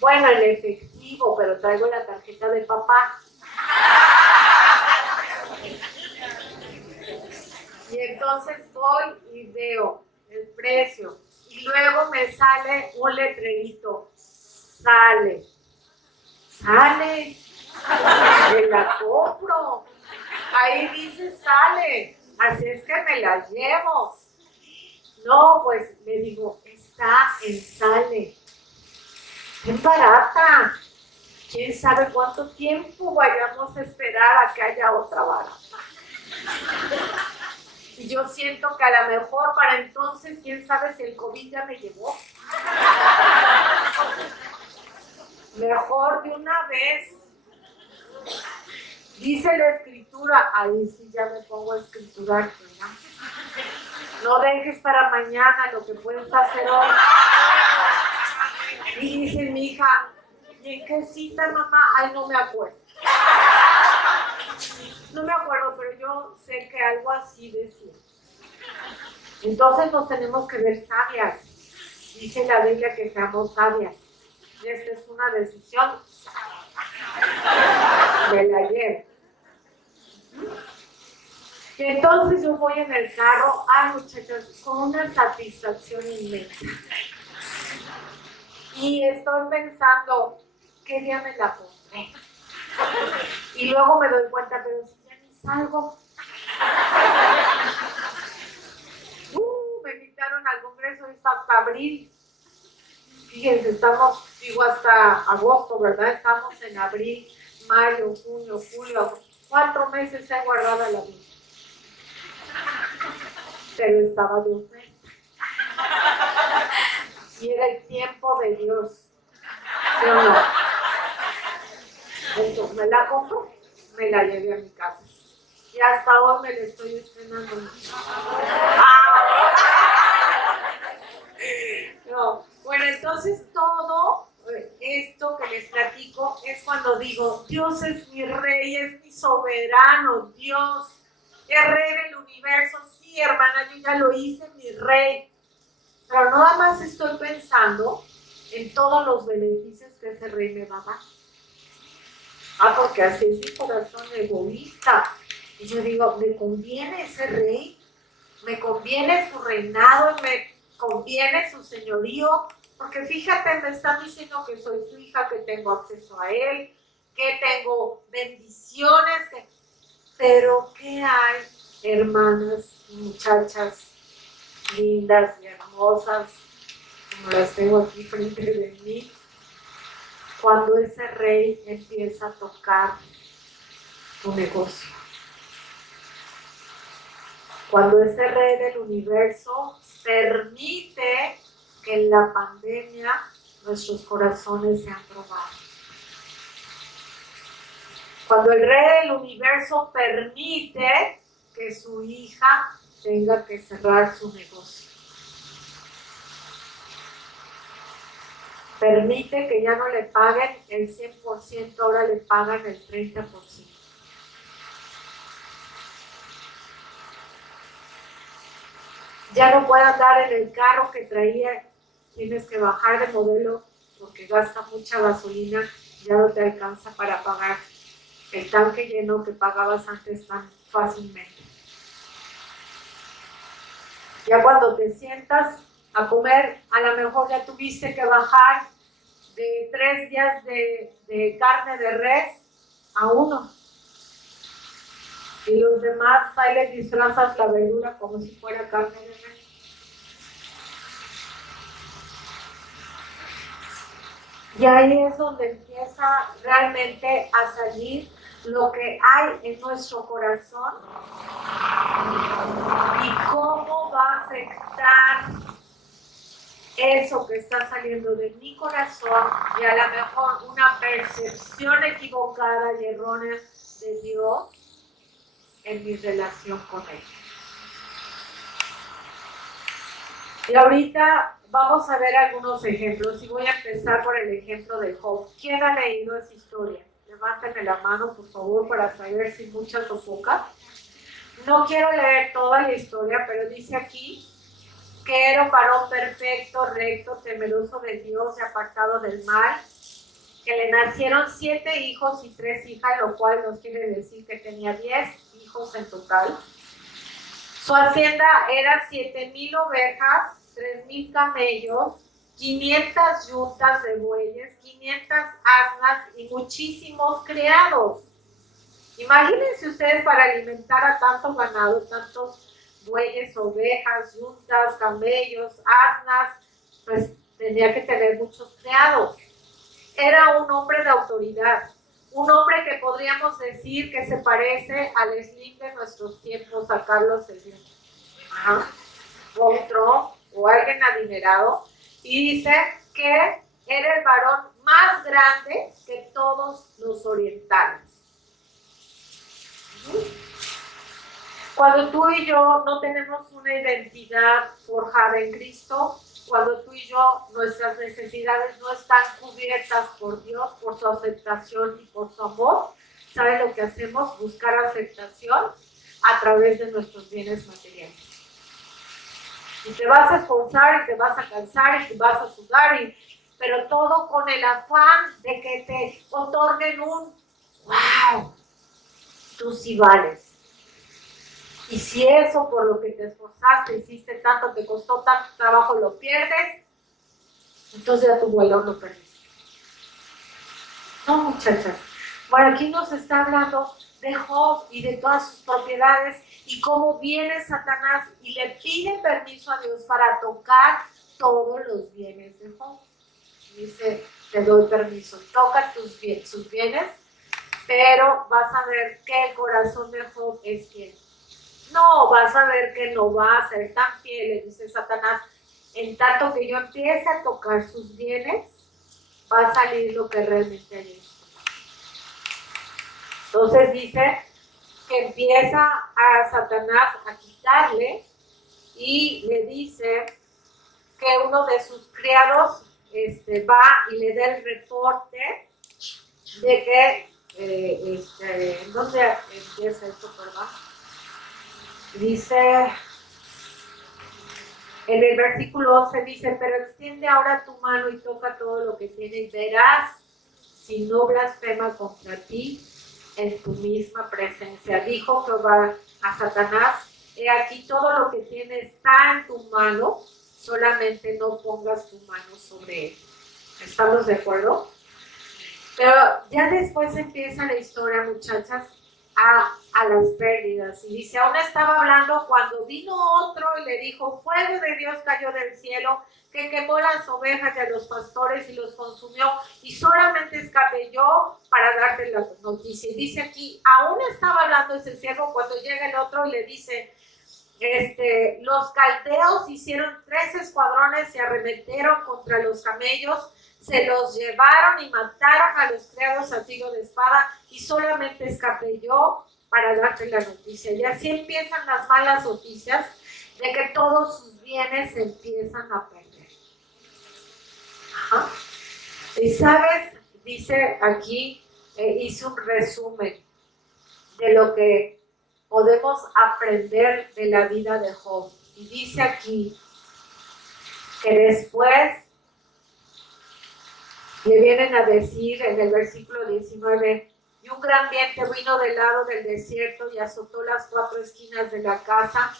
Bueno, en efectivo, pero traigo la tarjeta de papá. Y entonces voy y veo el precio. Y luego me sale un letrerito. Sale. Me la compro. Ahí dice sale. Así es que me la llevo. No, pues le digo, está en Sale. Es barata. ¿Quién sabe cuánto tiempo vayamos a esperar a que haya otra barata? Y yo siento que a lo mejor para entonces, quién sabe si el COVID ya me llevó. Mejor de una vez. Dice la escritura, ahí sí ya me pongo a escriturar, ¿verdad? No dejes para mañana lo que puedes hacer hoy. Y dice mi hija, ¿y en qué cita, mamá? Ay, no me acuerdo. No me acuerdo, pero yo sé que algo así decía. Entonces nos tenemos que ver sabias. Dice la Biblia que seamos sabias. Y esta es una decisión del ayer. Y entonces yo voy en el carro, muchachos, con una satisfacción inmensa. Y estoy pensando, ¿qué día me la pondré? Y luego me doy cuenta, pero si ya ni salgo. Me invitaron al congreso hasta abril. Fíjense, estamos, digo, hasta agosto, ¿verdad? Estamos en abril, mayo, junio, julio. 4 meses he guardado la vida. Pero estaba de oferta. Y era el tiempo de Dios. ¿Sí o no? Entonces me la compro, me la llevé a mi casa. Y hasta hoy me la estoy estrenando. No. Bueno, entonces todo esto que les platico es cuando digo, Dios es mi rey, es mi soberano, Dios es rey del universo. Sí, hermana, yo ya lo hice, mi rey. Pero nada más estoy pensando en todos los beneficios que ese rey me va a dar. Porque así es mi corazón egoísta. Y yo digo, ¿me conviene ese rey? ¿Me conviene su reinado? ¿Me conviene su señorío? Porque fíjate, me están diciendo que soy su hija, que tengo acceso a él, que tengo bendiciones, pero ¿qué hay, hermanas y muchachas lindas y hermosas, como las tengo aquí frente de mí, cuando ese rey empieza a tocar tu negocio? Cuando ese rey del universo permite que en la pandemia nuestros corazones sean probados. Cuando el rey del universo permite que su hija tenga que cerrar su negocio. Permite que ya no le paguen el 100%, ahora le pagan el 30%. Ya no puede andar en el carro que traía, tienes que bajar de modelo porque gasta mucha gasolina, ya no te alcanza para pagar el tanque lleno que pagabas antes tan fácilmente. Ya cuando te sientas a comer, a lo mejor ya tuviste que bajar de 3 días de carne de res a 1. Y los demás, ahí les disfrazas la verdura como si fuera carne de res. Y ahí es donde empieza realmente a salir lo que hay en nuestro corazón y cómo va a afectar eso que está saliendo de mi corazón y a lo mejor una percepción equivocada y errónea de Dios en mi relación con Él. Y ahorita vamos a ver algunos ejemplos y voy a empezar por el ejemplo de Job. ¿Quién ha leído esa historia? Levántenme la mano, por favor, para saber si muchas o pocas. No quiero leer toda la historia, pero dice aquí que era un varón perfecto, recto, temeroso de Dios y apartado del mal, que le nacieron 7 hijos y 3 hijas, lo cual nos quiere decir que tenía 10 hijos en total. Su hacienda era 7,000 ovejas, 3,000 camellos, 500 yuntas de bueyes, 500 asnas y muchísimos criados. Imagínense ustedes para alimentar a tanto ganado, tantos bueyes, ovejas, yuntas, camellos, asnas, pues tenía que tener muchos criados. Era un hombre de autoridad, un hombre que podríamos decir que se parece al Slim de nuestros tiempos, a Carlos Slim, o un Trump, o alguien adinerado, y dice que era el varón más grande que todos los orientales. Cuando tú y yo no tenemos una identidad forjada en Cristo, cuando tú y yo, nuestras necesidades no están cubiertas por Dios, por su aceptación y por su amor, ¿sabe lo que hacemos? Buscar aceptación a través de nuestros bienes materiales. Y te vas a esforzar, y te vas a cansar, y te vas a sudar, pero todo con el afán de que te otorguen un ¡wow! Tú sí vales. Y si eso por lo que te esforzaste, hiciste tanto, te costó tanto trabajo, lo pierdes, entonces ya tu valor lo perdiste. No, muchachas. Bueno, aquí nos está hablando de Job y de todas sus propiedades y cómo viene Satanás y le pide permiso a Dios para tocar todos los bienes de Job. Dice, te doy permiso, toca sus bienes, pero vas a ver que el corazón de Job es fiel. No, vas a ver que no va a ser tan fiel, le dice Satanás, en tanto que yo empiece a tocar sus bienes, va a salir lo que realmente hay en su corazón. Entonces dice que empieza a Satanás a quitarle y le dice que uno de sus criados va y le da el reporte de que, ¿dónde empieza esto, perdón? Dice, en el versículo 11 dice, pero extiende ahora tu mano y toca todo lo que tiene y verás si no blasfema contra ti en tu misma presencia. Dijo Jehová a Satanás, he aquí todo lo que tiene está en tu mano, solamente no pongas tu mano sobre él. ¿Estamos de acuerdo? Pero ya después empieza la historia, muchachas, a las pérdidas. Y dice, aún estaba hablando cuando vino otro y le dijo, fuego de Dios cayó del cielo, que quemó las ovejas y a los pastores y los consumió, y solamente escapé yo para darte la noticia. Y dice aquí, aún estaba hablando ese siervo cuando llega el otro y le dice, los caldeos hicieron 3 escuadrones y arremetieron contra los camellos, se los llevaron y mataron a los criados a tiro de espada, y solamente escapé yo para darte la noticia. Y así empiezan las malas noticias de que todos sus bienes se empiezan a perder. Ajá. Y sabes, dice aquí, hice un resumen de lo que podemos aprender de la vida de Job. Y dice aquí que después le vienen a decir en el versículo 19, y un gran viento vino del lado del desierto y azotó las 4 esquinas de la casa,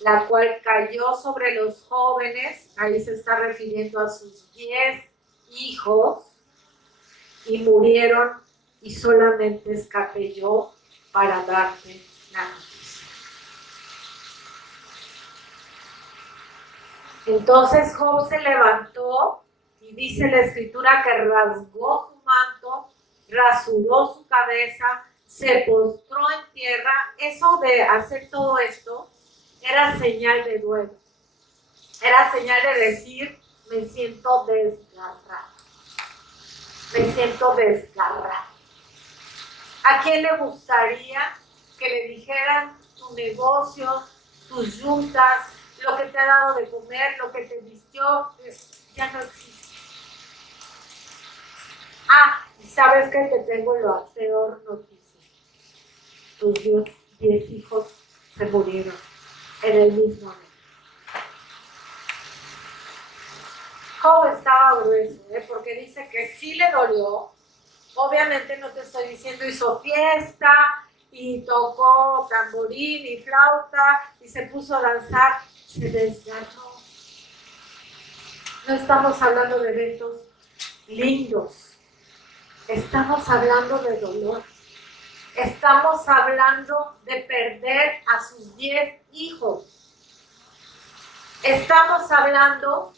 la cual cayó sobre los jóvenes, ahí se está refiriendo a sus 10 hijos, y murieron, y solamente escapé yo para darte la noticia. Entonces Job se levantó, y dice la escritura que rasgó su manto, rasuró su cabeza, se postró en tierra. Eso de hacer todo esto era señal de duelo. Era señal de decir, me siento desgarrado. Me siento desgarrado. ¿A quién le gustaría que le dijeran tu negocio, tus yuntas, lo que te ha dado de comer, lo que te vistió, ya no existe? Ah, y sabes que te tengo la peor noticia. Tus 10 hijos se murieron en el mismo año. Job estaba grueso, porque dice que sí le dolió. Obviamente no te estoy diciendo hizo fiesta y tocó tamborín y flauta y se puso a danzar. Se desgarró. No estamos hablando de eventos lindos. Estamos hablando de dolor. Estamos hablando de perder a sus 10 hijos. Estamos hablando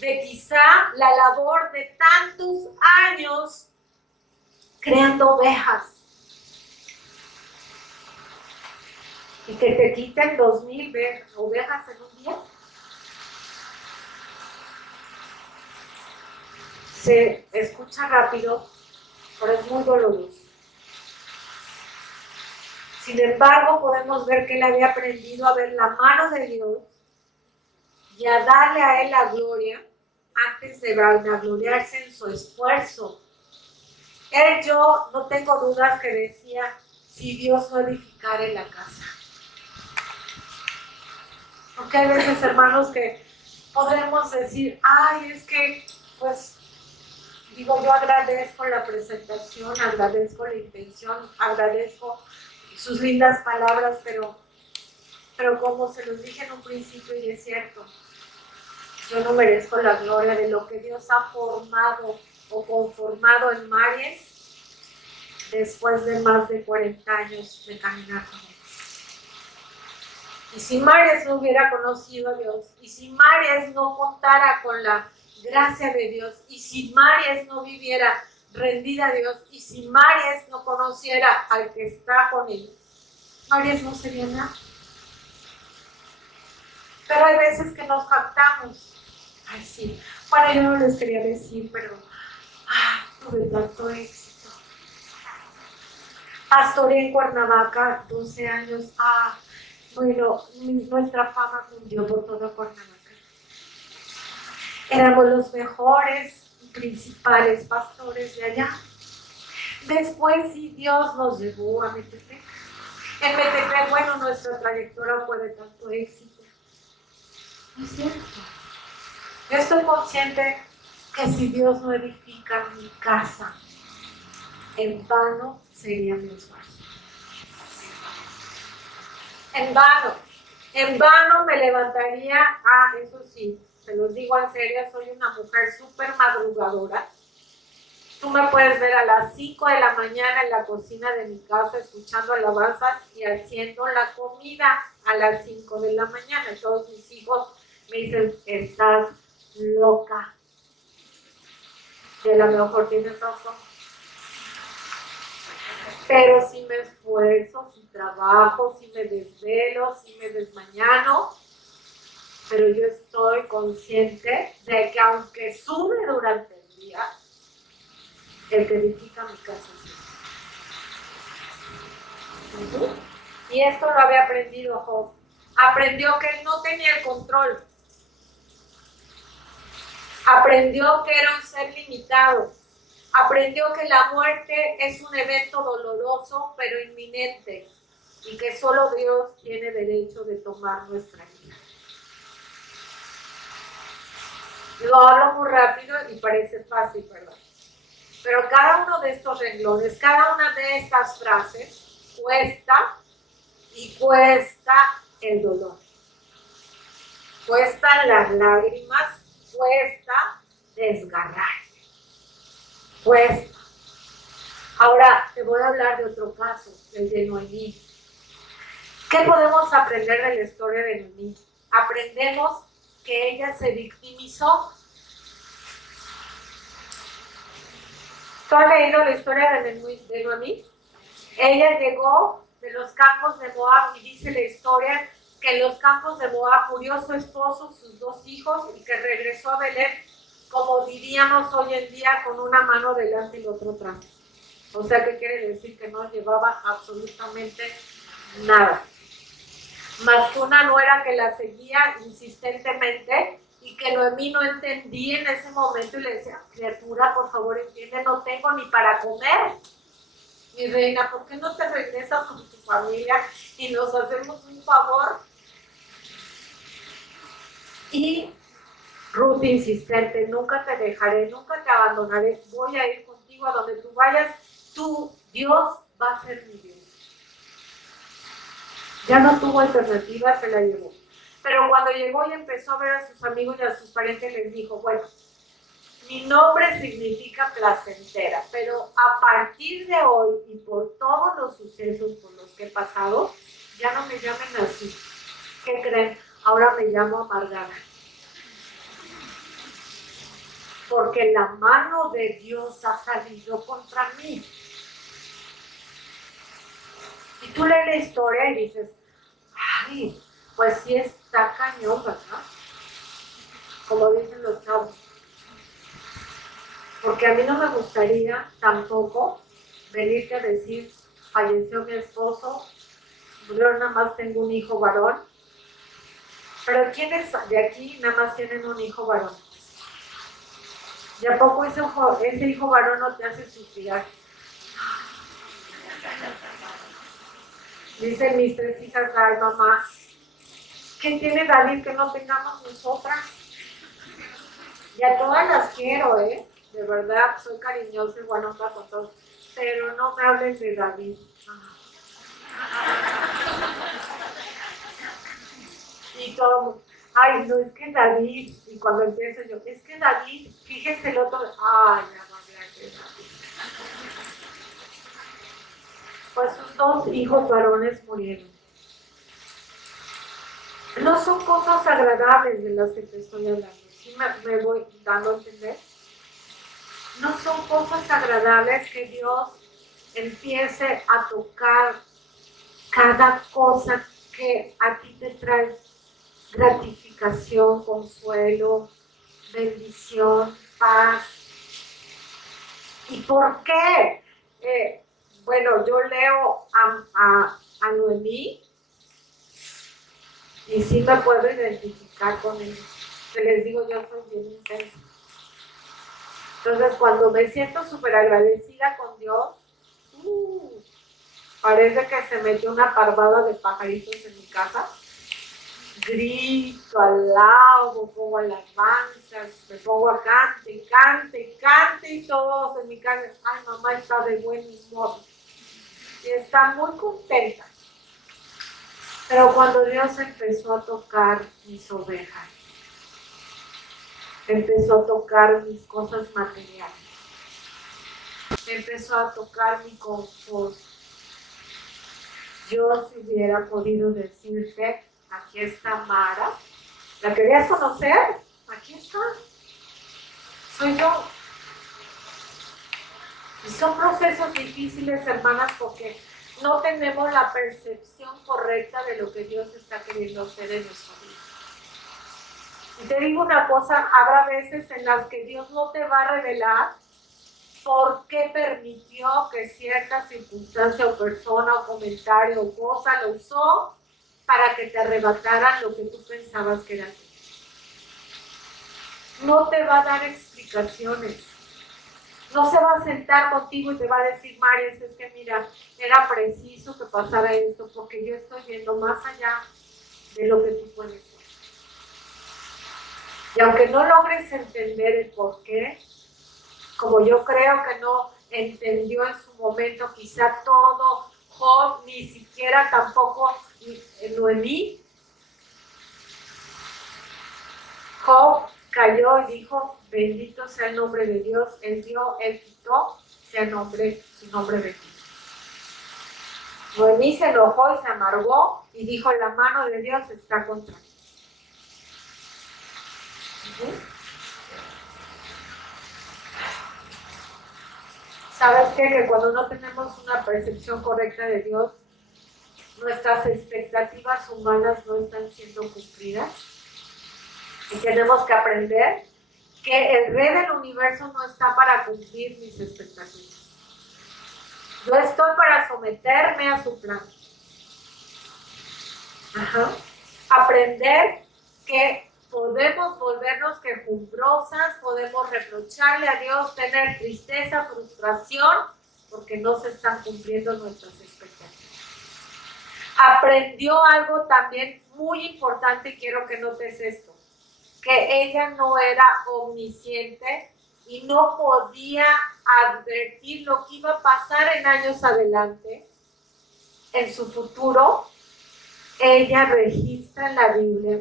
de quizá la labor de tantos años creando ovejas. Y que te quiten 2000 ovejas en un día. Se escucha rápido, pero es muy doloroso. Sin embargo, podemos ver que él había aprendido a ver la mano de Dios y a darle a él la gloria antes de vanagloriarse en su esfuerzo. Yo no tengo dudas que decía, si Dios no edificara en la casa. Porque hay veces, hermanos, que podremos decir, ay, es que, pues, digo, yo agradezco la presentación, agradezco la intención, agradezco sus lindas palabras, pero como se los dije en un principio y es cierto, yo no merezco la gloria de lo que Dios ha formado o conformado en Maries después de más de 40 años de caminar con Él. Y si Maries no hubiera conocido a Dios, y si Maries no contara con la gracia de Dios, y si Maries no viviera rendida a Dios, y si Maries no conociera al que está con Él, Maries no sería nada. Pero hay veces que nos jactamos. Ay, sí. Bueno, yo no les quería decir, pero tuve tanto éxito. Pastoreé en Cuernavaca 12 años. Bueno, nuestra fama cundió por toda Cuernavaca. Éramos los mejores y principales pastores de allá. Después, sí, Dios nos llevó a Metepec. En Metepec, bueno, nuestra trayectoria fue de tanto éxito. No es cierto. Yo estoy consciente que si Dios no edifica mi casa, en vano sería mi esfuerzo. En vano me levantaría. Eso sí, se los digo en serio, soy una mujer súper madrugadora. Tú me puedes ver a las 5 de la mañana en la cocina de mi casa escuchando alabanzas y haciendo la comida a las 5 de la mañana. Y todos mis hijos me dicen, estás loca. Y a lo mejor tienes razón. Pero si me esfuerzo, si trabajo, si me desvelo, si me desmañano, pero yo estoy consciente de que aunque sube durante el día, el que edifica mi casa es Dios. Y esto lo había aprendido Job. Aprendió que él no tenía el control. Aprendió que era un ser limitado. Aprendió que la muerte es un evento doloroso pero inminente y que solo Dios tiene derecho de tomar nuestra vida. Lo hablo muy rápido y parece fácil, ¿verdad? Pero cada uno de estos renglones, cada una de estas frases cuesta y cuesta el dolor. Cuestan las lágrimas, cuesta desgarrar. Cuesta. Ahora te voy a hablar de otro caso, el de Noemí. ¿Qué podemos aprender de la historia de Noemí? Aprendemos que ella se victimizó. ¿Tú has leído la historia de Noemí? Ella llegó de los campos de Moab y dice la historia que en los campos de Moab murió su esposo, sus 2 hijos y que regresó a Belén, como diríamos hoy en día, con una mano delante y la otra atrás. O sea, ¿qué quiere decir? Que no llevaba absolutamente nada. Más que una nuera que la seguía insistentemente y que Noemí no entendía en ese momento y le decía, criatura, por favor entiende, no tengo ni para comer. Mi reina, ¿por qué no te regresas con tu familia y nos hacemos un favor? Y Ruth insistente, nunca te dejaré, nunca te abandonaré, voy a ir contigo a donde tú vayas, tú, Dios, va a ser mi Dios. Ya no tuvo alternativa, se la llevó. Pero cuando llegó y empezó a ver a sus amigos y a sus parientes, les dijo, bueno, mi nombre significa placentera, pero a partir de hoy y por todos los sucesos por los que he pasado, ya no me llamen así. ¿Qué creen? Ahora me llamo amargada. Porque la mano de Dios ha salido contra mí. Y tú lees la historia y dices, ay, pues sí está cañón, ¿verdad? Como dicen los chavos. Porque a mí no me gustaría tampoco venirte a decir, falleció mi esposo, yo nada más tengo un hijo varón. Pero ¿quiénes de aquí nada más tienen un hijo varón? ¿Y a poco ese hijo varón no te hace suspirar? Dicen mis 3 hijas, ay mamá, ¿qué tiene David que no tengamos nosotras? Y a todas las quiero, de verdad, soy cariñosa y buena onda con todos, pero no me hablen de David. Y todo, ay, no, es que David, y cuando empiezo yo, es que David, fíjense el otro, ay, ya no había que David. Pues sus 2 hijos varones murieron. No son cosas agradables de las que te estoy hablando, ¿sí me voy dando a entender? No son cosas agradables que Dios empiece a tocar cada cosa que a ti te trae gratificación, consuelo, bendición, paz. ¿Y por qué? Bueno, yo leo a Noemí y sí me puedo identificar con ellos. Que les digo, yo soy bien intensa. Entonces, cuando me siento súper agradecida con Dios, parece que se metió una parvada de pajaritos en mi casa. Grito, alabo, pongo alabanzas, me pongo a cante y todos en mi casa, ay, mamá está de buen humor. Y está muy contenta. Pero cuando Dios empezó a tocar mis ovejas, empezó a tocar mis cosas materiales, empezó a tocar mi confort, yo si hubiera podido decirte, aquí está Mara, ¿la querías conocer? Aquí está, soy yo. Y son procesos difíciles, hermanas, porque no tenemos la percepción correcta de lo que Dios está queriendo hacer en nuestra vida. Y te digo una cosa, habrá veces en las que Dios no te va a revelar por qué permitió que cierta circunstancia o persona o comentario o cosa lo usó para que te arrebataran lo que tú pensabas que era tuyo. No te va a dar explicaciones. No se va a sentar contigo y te va a decir, María, es que mira, era preciso que pasara esto porque yo estoy viendo más allá de lo que tú puedes ver. Y aunque no logres entender el por qué, como yo creo que no entendió en su momento quizá todo Job, ni siquiera tampoco Noemí, Job cayó y dijo, bendito sea el nombre de Dios, él dio, él quitó, sea su nombre bendito. Noemí se enojó y se amargó y dijo, la mano de Dios está contra mí. ¿Sabes qué? Que cuando no tenemos una percepción correcta de Dios, nuestras expectativas humanas no están siendo cumplidas. Y tenemos que aprender que el Rey del Universo no está para cumplir mis expectativas. Yo estoy para someterme a su plan. Aprender que podemos volvernos quejumbrosas, podemos reprocharle a Dios, tener tristeza, frustración, porque no se están cumpliendo nuestras expectativas. Aprendió algo también muy importante, y quiero que notes esto, que ella no era omnisciente y no podía advertir lo que iba a pasar en años adelante, en su futuro. Ella registra en la Biblia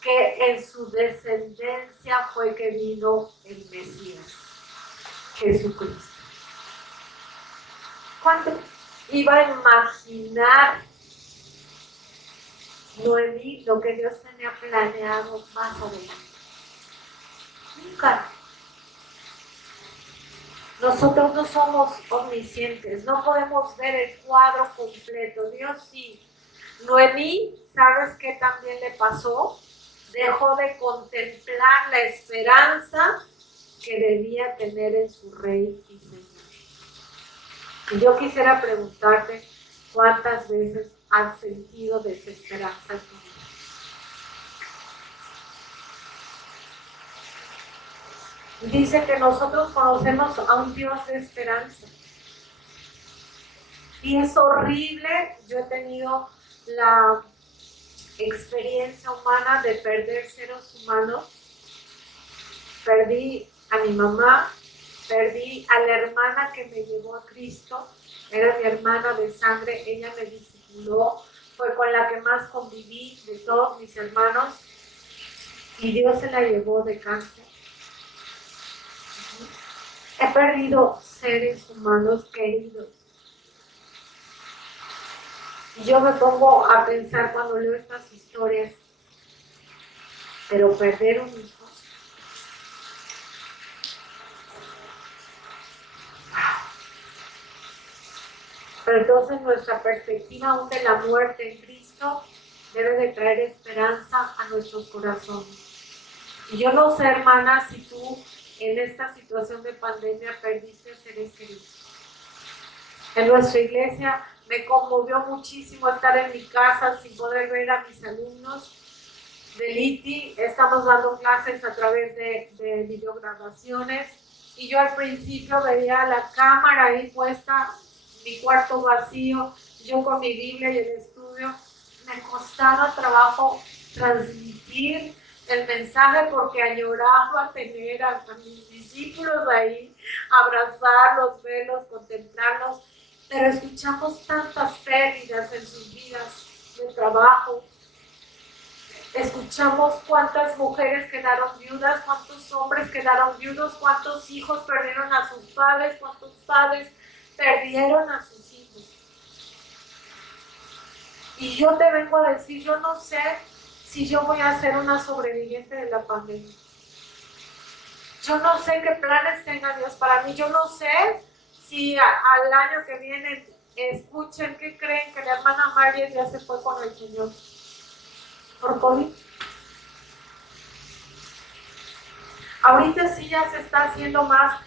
que en su descendencia fue que vino el Mesías, Jesucristo. ¿Cuánto iba a imaginar Noemí lo que Dios tenía planeado más adelante? Nunca. Nosotros no somos omniscientes, no podemos ver el cuadro completo. Dios sí. Noemí, ¿sabes qué también le pasó? Dejó de contemplar la esperanza que debía tener en su Rey y Señor. Y yo quisiera preguntarte, ¿cuántas veces has sentido desesperanza en tu vida? Dice que nosotros conocemos a un Dios de esperanza. Y es horrible. Yo he tenido la experiencia humana de perder seres humanos. Perdí a mi mamá, perdí a la hermana que me llevó a Cristo, era mi hermana de sangre, ella me discipuló, fue con la que más conviví de todos mis hermanos, y Dios se la llevó de cáncer. He perdido seres humanos queridos. Y yo me pongo a pensar cuando leo estas historias, pero perder un hijo. Pero entonces nuestra perspectiva aún de la muerte en Cristo debe de traer esperanza a nuestros corazones. Y yo no sé, hermana, si tú en esta situación de pandemia perdiste seres queridos. En nuestra iglesia me conmovió muchísimo estar en mi casa sin poder ver a mis alumnos del ITI. Estamos dando clases a través de videograbaciones y yo al principio veía la cámara ahí puesta, mi cuarto vacío, yo con mi Biblia y el estudio. Me costaba trabajo transmitir el mensaje porque añoraba tener a mis discípulos ahí, abrazarlos, verlos, contemplarlos, pero escuchamos tantas pérdidas en sus vidas de trabajo. Escuchamos cuántas mujeres quedaron viudas, cuántos hombres quedaron viudos, cuántos hijos perdieron a sus padres, cuántos padres perdieron a sus hijos. Y yo te vengo a decir, yo no sé si yo voy a ser una sobreviviente de la pandemia. Yo no sé qué planes tenga Dios para mí. Yo no sé si al año que viene escuchen que creen que la hermana María ya se fue con el Señor por COVID. Ahorita sí ya se está haciendo más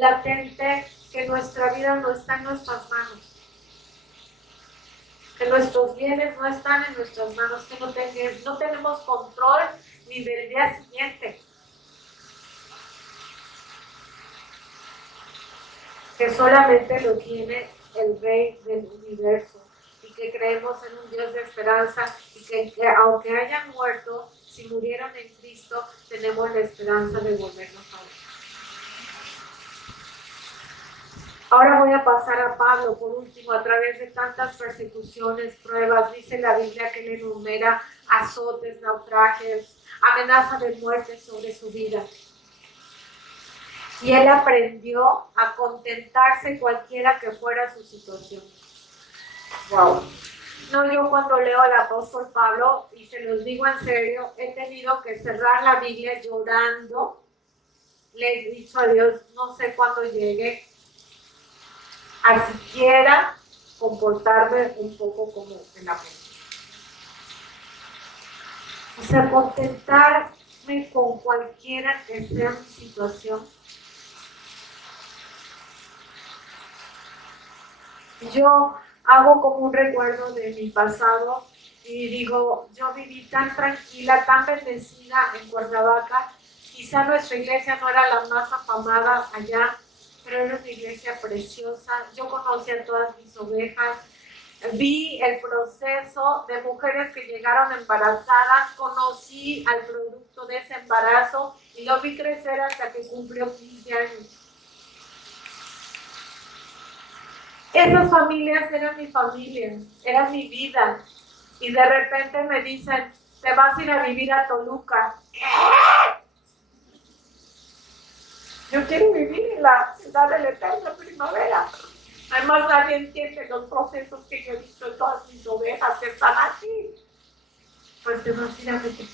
latente que nuestra vida no está en nuestras manos, que nuestros bienes no están en nuestras manos, que no tenemos control ni del día siguiente, que solamente lo tiene el Rey del universo, y que creemos en un Dios de esperanza, y que aunque hayan muerto, si murieron en Cristo, tenemos la esperanza de volvernos a ver. Ahora voy a pasar a Pablo, por último, a través de tantas persecuciones, pruebas, dice la Biblia que le enumera azotes, naufragios, amenaza de muerte sobre su vida. Y él aprendió a contentarse cualquiera que fuera su situación. Wow. No, yo cuando leo al apóstol Pablo, y se los digo en serio, he tenido que cerrar la Biblia llorando. Le he dicho a Dios, no sé cuándo llegue a siquiera comportarme un poco como en la mente. O sea, contentarme con cualquiera que sea mi situación. Yo hago como un recuerdo de mi pasado y digo, yo viví tan tranquila, tan bendecida en Cuernavaca. Quizá nuestra iglesia no era la más afamada allá, pero era una iglesia preciosa. Yo conocí a todas mis ovejas, vi el proceso de mujeres que llegaron embarazadas, conocí al producto de ese embarazo y lo vi crecer hasta que cumplió 15 años. Esas familias eran mi familia, eran mi vida. Y de repente me dicen, te vas a ir a vivir a Toluca. ¿Qué? Yo quiero vivir en la ciudad de la eterna primavera. Además, nadie entiende los procesos que yo he visto en todas mis ovejas que están aquí. Pues imagínate que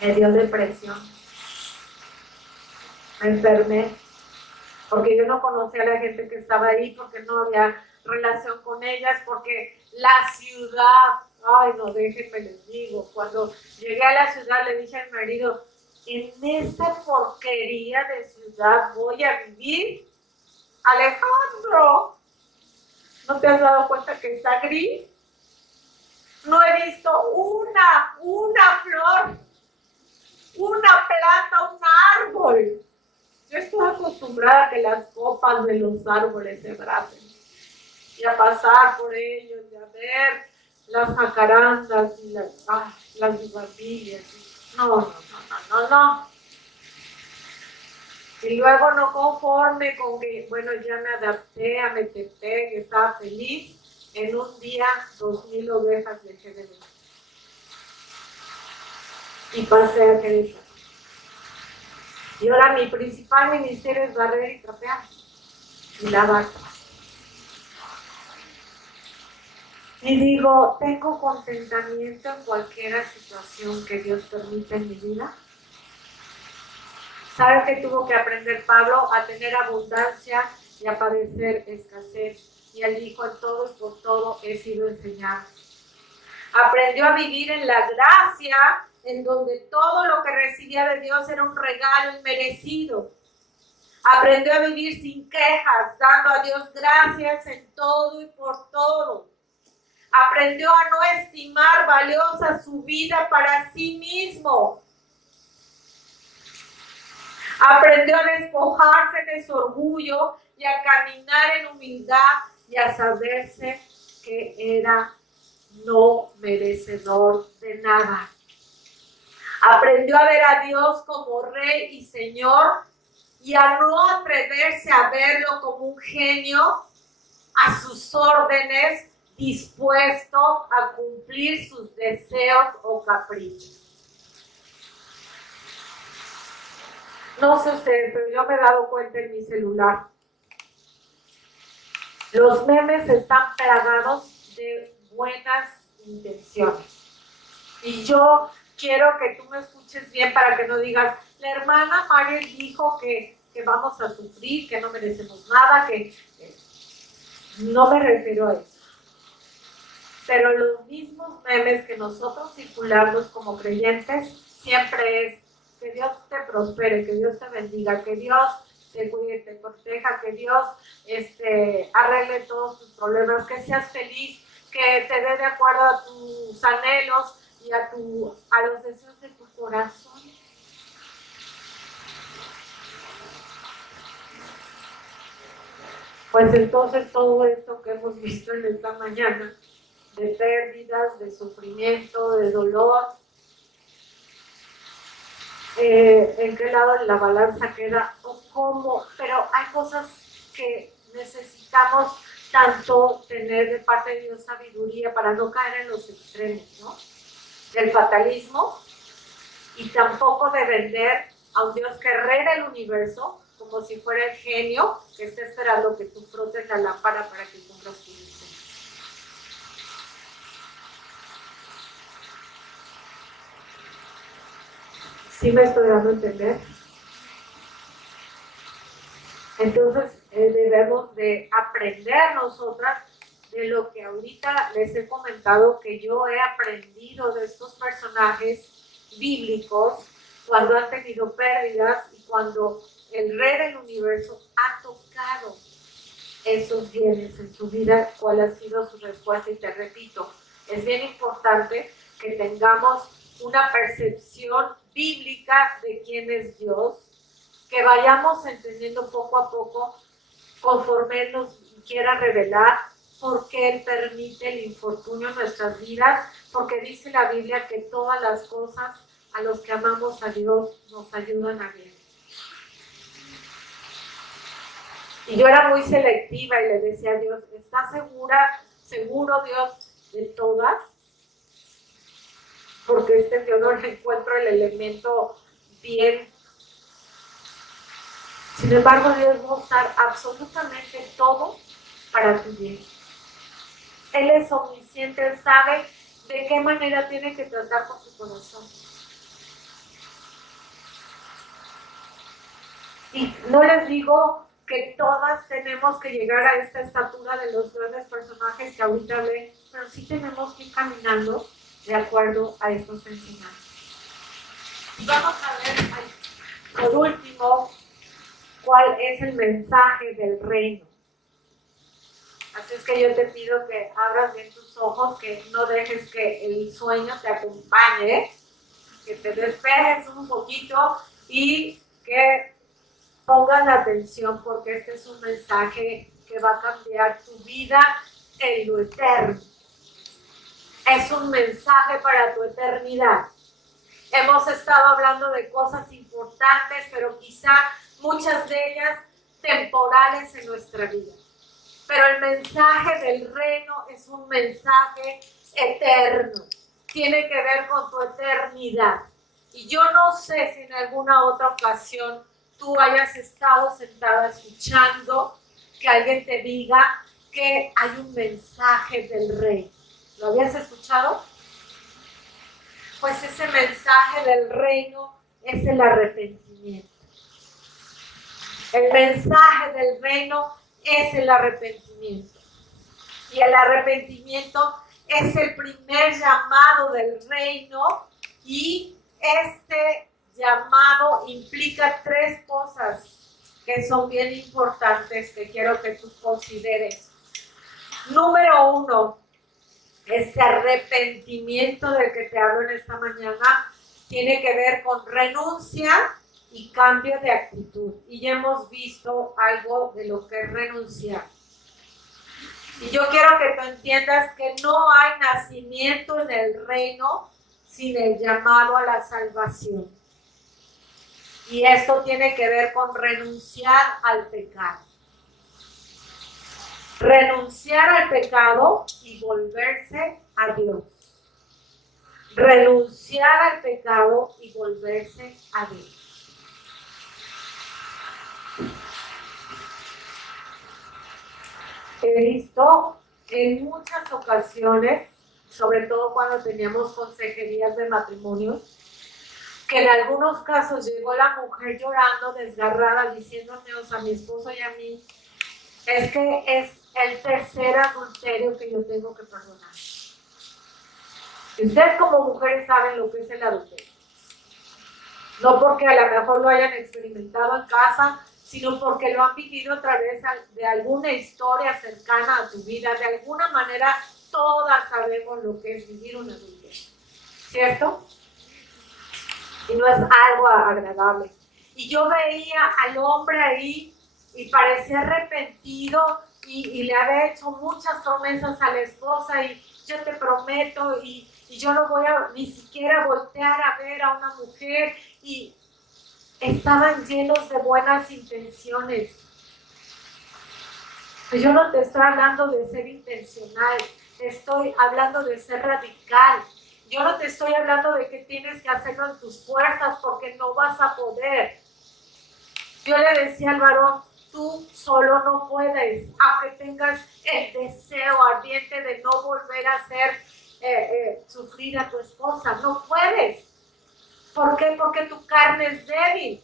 me dio depresión. Me enfermé. Porque yo no conocía a la gente que estaba ahí, porque no había relación con ellas, porque la ciudad, ay no, déjenme les digo, cuando llegué a la ciudad le dije al marido, en esta porquería de ciudad voy a vivir. Alejandro, ¿no te has dado cuenta que está gris? No he visto una flor, una planta, un árbol. Yo estoy acostumbrada a que las copas de los árboles se abracen. Y y a pasar por ellos, y a ver las jacarandas y las bugambilias. No, no, no, no, no, no. Y luego no conforme con que, bueno, ya me adapté a Metepec, que estaba feliz, en un día 2,000 ovejas dejé de ver. Y pasé a Querétaro. Y ahora mi principal ministerio es barrer y trapear y lavar. Y digo, ¿tengo contentamiento en cualquier situación que Dios permita en mi vida? ¿Sabe que tuvo que aprender Pablo? A tener abundancia y a padecer escasez. Y él dijo, en todo y por todo he sido enseñado. Aprendió a vivir en la gracia, en donde todo lo que recibía de Dios era un regalo inmerecido. Aprendió a vivir sin quejas, dando a Dios gracias en todo y por todo. Aprendió a no estimar valiosa su vida para sí mismo. Aprendió a despojarse de su orgullo y a caminar en humildad y a saberse que era no merecedor de nada. Aprendió a ver a Dios como Rey y Señor y a no atreverse a verlo como un genio a sus órdenes, dispuesto a cumplir sus deseos o caprichos. No sé ustedes, pero yo me he dado cuenta en mi celular. Los memes están plagados de buenas intenciones. Y yo quiero que tú me escuches bien para que no digas, la hermana Mariel dijo que vamos a sufrir, que no merecemos nada, que no me refiero a eso. Pero los mismos memes que nosotros circulamos como creyentes siempre es que Dios te prospere, que Dios te bendiga, que Dios te cuide, te proteja, que Dios arregle todos tus problemas, que seas feliz, que te dé de acuerdo a tus anhelos y a los deseos de tu corazón. Pues entonces todo esto que hemos visto en esta mañana, de pérdidas, de sufrimiento, de dolor, en qué lado de la balanza queda o cómo, pero hay cosas que necesitamos tanto tener de parte de Dios sabiduría para no caer en los extremos, ¿no? Del fatalismo y tampoco de vender a un Dios que rega el universo como si fuera el genio que está esperando que tú frotes la lámpara para que cumplas tu deseo. ¿Sí me estoy dando a entender? Entonces debemos de aprender nosotras de lo que ahorita les he comentado que yo he aprendido de estos personajes bíblicos cuando han tenido pérdidas y cuando el Rey del Universo ha tocado esos bienes en su vida, cuál ha sido su respuesta. Y te repito, es bien importante que tengamos una percepción bíblica de quién es Dios, que vayamos entendiendo poco a poco, conforme Él nos quiera revelar, por qué Él permite el infortunio en nuestras vidas, porque dice la Biblia que todas las cosas a los que amamos a Dios nos ayudan a bien. Y yo era muy selectiva y le decía a Dios, ¿estás seguro Dios de todas? Porque yo no le encuentro el elemento bien. Sin embargo, Dios va a usar absolutamente todo para tu bien. Él es omnisciente, Él sabe de qué manera tiene que tratar con tu corazón. Y no les digo que todas tenemos que llegar a esta estatura de los grandes personajes que ahorita ven, pero sí tenemos que ir caminando de acuerdo a estos enseñanzas. Vamos a ver, por último, cuál es el mensaje del reino. Así es que yo te pido que abras bien tus ojos, que no dejes que el sueño te acompañe, que te despejes un poquito y que pongan atención, porque este es un mensaje que va a cambiar tu vida en lo eterno. Es un mensaje para tu eternidad. Hemos estado hablando de cosas importantes, pero quizá muchas de ellas temporales en nuestra vida. Pero el mensaje del reino es un mensaje eterno. Tiene que ver con tu eternidad. Y yo no sé si en alguna otra ocasión tú hayas estado sentada escuchando que alguien te diga que hay un mensaje del reino. ¿Lo habías escuchado? Pues ese mensaje del reino es el arrepentimiento. El mensaje del reino es el arrepentimiento. Y el arrepentimiento es el primer llamado del reino, y este llamado implica tres cosas que son bien importantes que quiero que tú consideres. Número uno, este arrepentimiento del que te hablo en esta mañana tiene que ver con renuncia y cambio de actitud. Y ya hemos visto algo de lo que es renunciar. Y yo quiero que tú entiendas que no hay nacimiento en el reino sin el llamado a la salvación. Y esto tiene que ver con renunciar al pecado. Renunciar al pecado y volverse a Dios. Renunciar al pecado y volverse a Dios. He visto en muchas ocasiones, sobre todo cuando teníamos consejerías de matrimonio, que en algunos casos llegó la mujer llorando, desgarrada, diciéndonos a mi esposo y a mí, es que es el tercer adulterio que yo tengo que perdonar. Y ustedes como mujeres saben lo que es el adulterio. No porque a lo mejor lo hayan experimentado en casa, sino porque lo han vivido a través de alguna historia cercana a tu vida. De alguna manera, todas sabemos lo que es vivir un adulterio, ¿cierto? Y no es algo agradable. Y yo veía al hombre ahí y parecía arrepentido y le había hecho muchas promesas a la esposa y yo te prometo y yo no voy a ni siquiera voltear a ver a una mujer, y estaban llenos de buenas intenciones. Pues yo no te estoy hablando de ser intencional, te estoy hablando de ser radical. Yo no te estoy hablando de que tienes que hacerlo en tus fuerzas porque no vas a poder. Yo le decía al varón, tú solo no puedes, aunque tengas el deseo ardiente de no volver a hacer sufrir a tu esposa, no puedes. ¿Por qué? Porque tu carne es débil.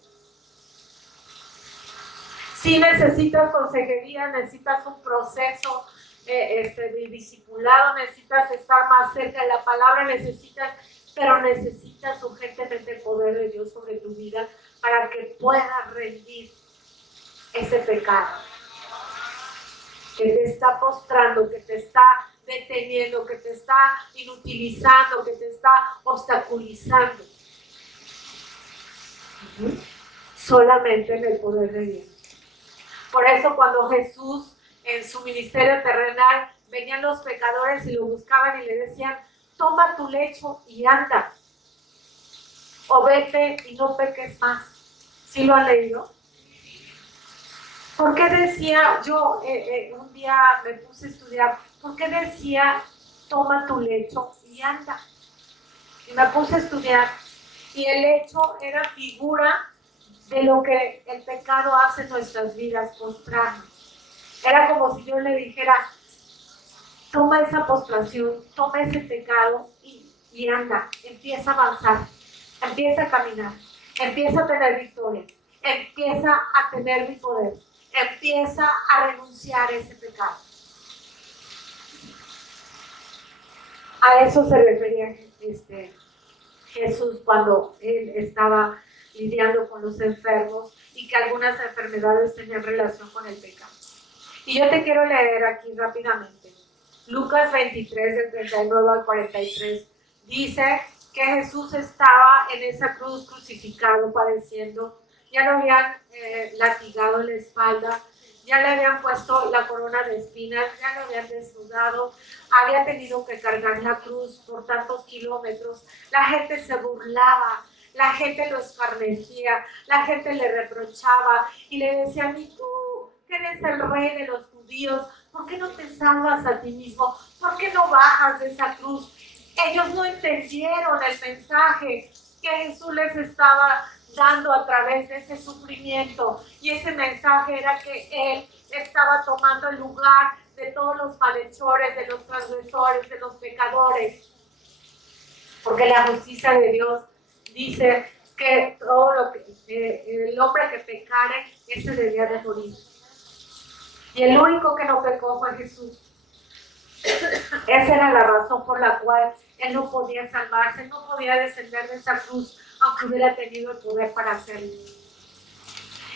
Si necesitas consejería, necesitas un proceso de discipulado, necesitas estar más cerca de la palabra, pero necesitas urgentemente el poder de Dios sobre tu vida para que puedas rendir ese pecado que te está postrando, que te está deteniendo, que te está inutilizando, que te está obstaculizando. Solamente en el poder de Dios. Por eso cuando Jesús en su ministerio terrenal venían los pecadores y lo buscaban y le decían, toma tu lecho y anda, o vete y no peques más. ¿Sí lo han leído? ¿Por qué decía, yo un día me puse a estudiar, por qué decía, toma tu lecho y anda? Y me puse a estudiar, y el lecho era figura de lo que el pecado hace en nuestras vidas, postrarnos. Era como si yo le dijera, toma esa postración, toma ese pecado y anda, empieza a avanzar, empieza a caminar, empieza a tener victoria, empieza a tener mi poder, empieza a renunciar a ese pecado. A eso se refería Jesús cuando él estaba lidiando con los enfermos y que algunas enfermedades tenían relación con el pecado. Y yo te quiero leer aquí rápidamente. Lucas 23, del 39 al 43, dice que Jesús estaba en esa cruz crucificado, padeciendo. Ya lo habían latigado en la espalda, ya le habían puesto la corona de espinas, ya lo habían desnudado, había tenido que cargar la cruz por tantos kilómetros, la gente se burlaba, la gente lo escarnecía, la gente le reprochaba y le decían, ¿y tú, que eres el rey de los judíos, por qué no te salvas a ti mismo? ¿Por qué no bajas de esa cruz? Ellos no entendieron el mensaje que Jesús les estaba dando a través de ese sufrimiento, y ese mensaje era que Él estaba tomando el lugar de todos los malhechores, de los transgresores, de los pecadores, porque la justicia de Dios dice que todo lo que el hombre que pecare, ese debía de morir, y el único que no pecó fue Jesús. Esa era la razón por la cual Él no podía salvarse, no podía descender de esa cruz, aunque hubiera tenido el poder para hacerlo.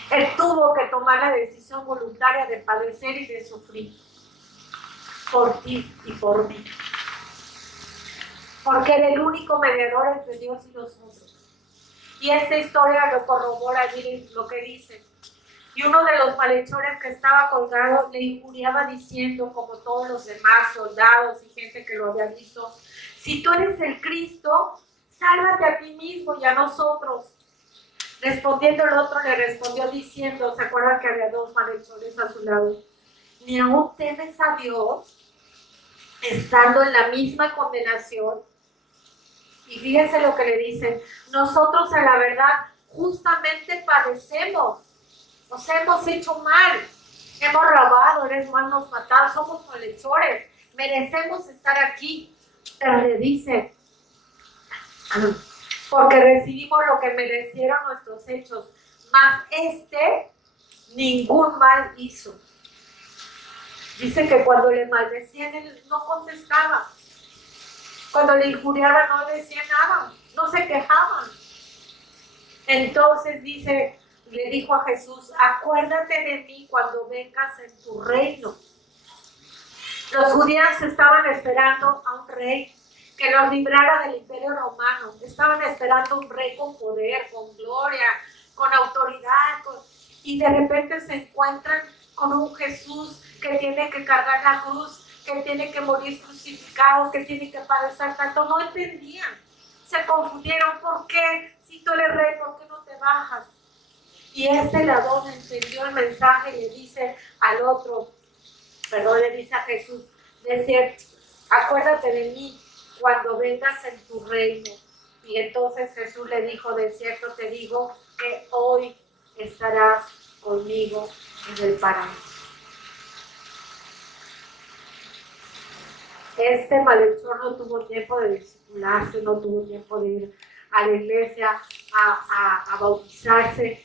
Él tuvo que tomar la decisión voluntaria de padecer y de sufrir por ti y por mí, porque era el único mediador entre Dios y nosotros. Y esta historia lo corrobora, miren lo que dice. Y uno de los malhechores que estaba colgado le injuriaba diciendo, como todos los demás soldados y gente que lo había visto, si tú eres el Cristo, sálvate a ti mismo y a nosotros. Respondiendo el otro, le respondió diciendo, ¿se acuerdan que había dos malhechores a su lado? ¿Ni aún temes a Dios, estando en la misma condenación? Y fíjense lo que le dicen, nosotros a la verdad justamente padecemos. Nos hemos hecho mal, hemos robado, hemos matado, somos malhechores, merecemos estar aquí. Pero le dice, porque recibimos lo que merecieron nuestros hechos, mas ningún mal hizo. Dice que cuando le maldecían, él no contestaba. Cuando le injuriaban, no decía nada, no se quejaban. Entonces dice, le dijo a Jesús, acuérdate de mí cuando vengas en tu reino. Los judíos estaban esperando a un rey que los librara del imperio romano. Estaban esperando un rey con poder, con gloria, con autoridad. Y de repente se encuentran con un Jesús que tiene que cargar la cruz, que tiene que morir crucificado, que tiene que padecer tanto. No entendían. Se confundieron. ¿Por qué? Si tú eres rey, ¿por qué no te bajas? Y ladrón entendió el mensaje y le dice al otro, le dice a Jesús, decir, acuérdate de mí cuando vengas en tu reino. Y entonces Jesús le dijo, de cierto te digo que hoy estarás conmigo en el paraíso. Este malhechor no tuvo tiempo de discipularse, no tuvo tiempo de ir a la iglesia a bautizarse,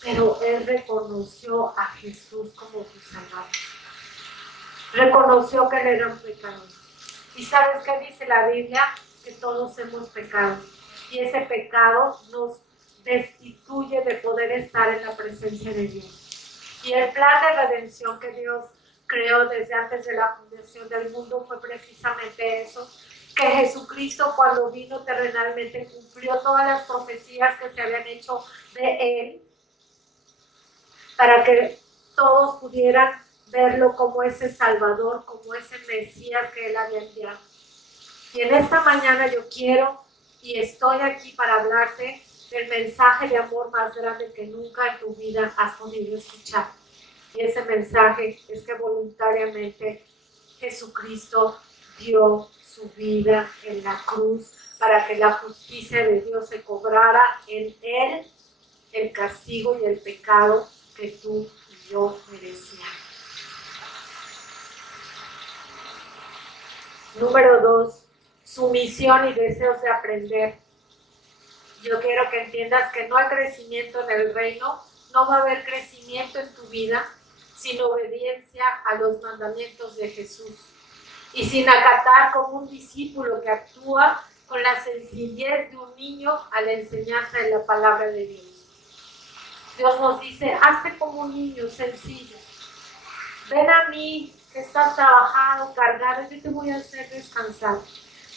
pero él reconoció a Jesús como su Salvador. Reconoció que él era un pecador. ¿Y sabes qué dice la Biblia? Que todos hemos pecado. Y ese pecado nos destituye de poder estar en la presencia de Dios. Y el plan de redención que Dios creó desde antes de la fundación del mundo fue precisamente eso, que Jesucristo cuando vino terrenalmente cumplió todas las profecías que se habían hecho de Él, para que todos pudieran verlo como ese Salvador, como ese Mesías que Él había enviado. Y en esta mañana yo quiero y estoy aquí para hablarte del mensaje de amor más grande que nunca en tu vida has podido escuchar. Y ese mensaje es que voluntariamente Jesucristo dio su vida en la cruz para que la justicia de Dios se cobrara en Él el castigo y el pecado que tú y yo merecíamos. Número 2, sumisión y deseos de aprender. Yo quiero que entiendas que no hay crecimiento en el reino, no va a haber crecimiento en tu vida sin obediencia a los mandamientos de Jesús y sin acatar como un discípulo que actúa con la sencillez de un niño a la enseñanza de la palabra de Dios. Dios nos dice, hazte como un niño sencillo. Ven a mí que estás trabajado, cargado, yo te voy a hacer descansar.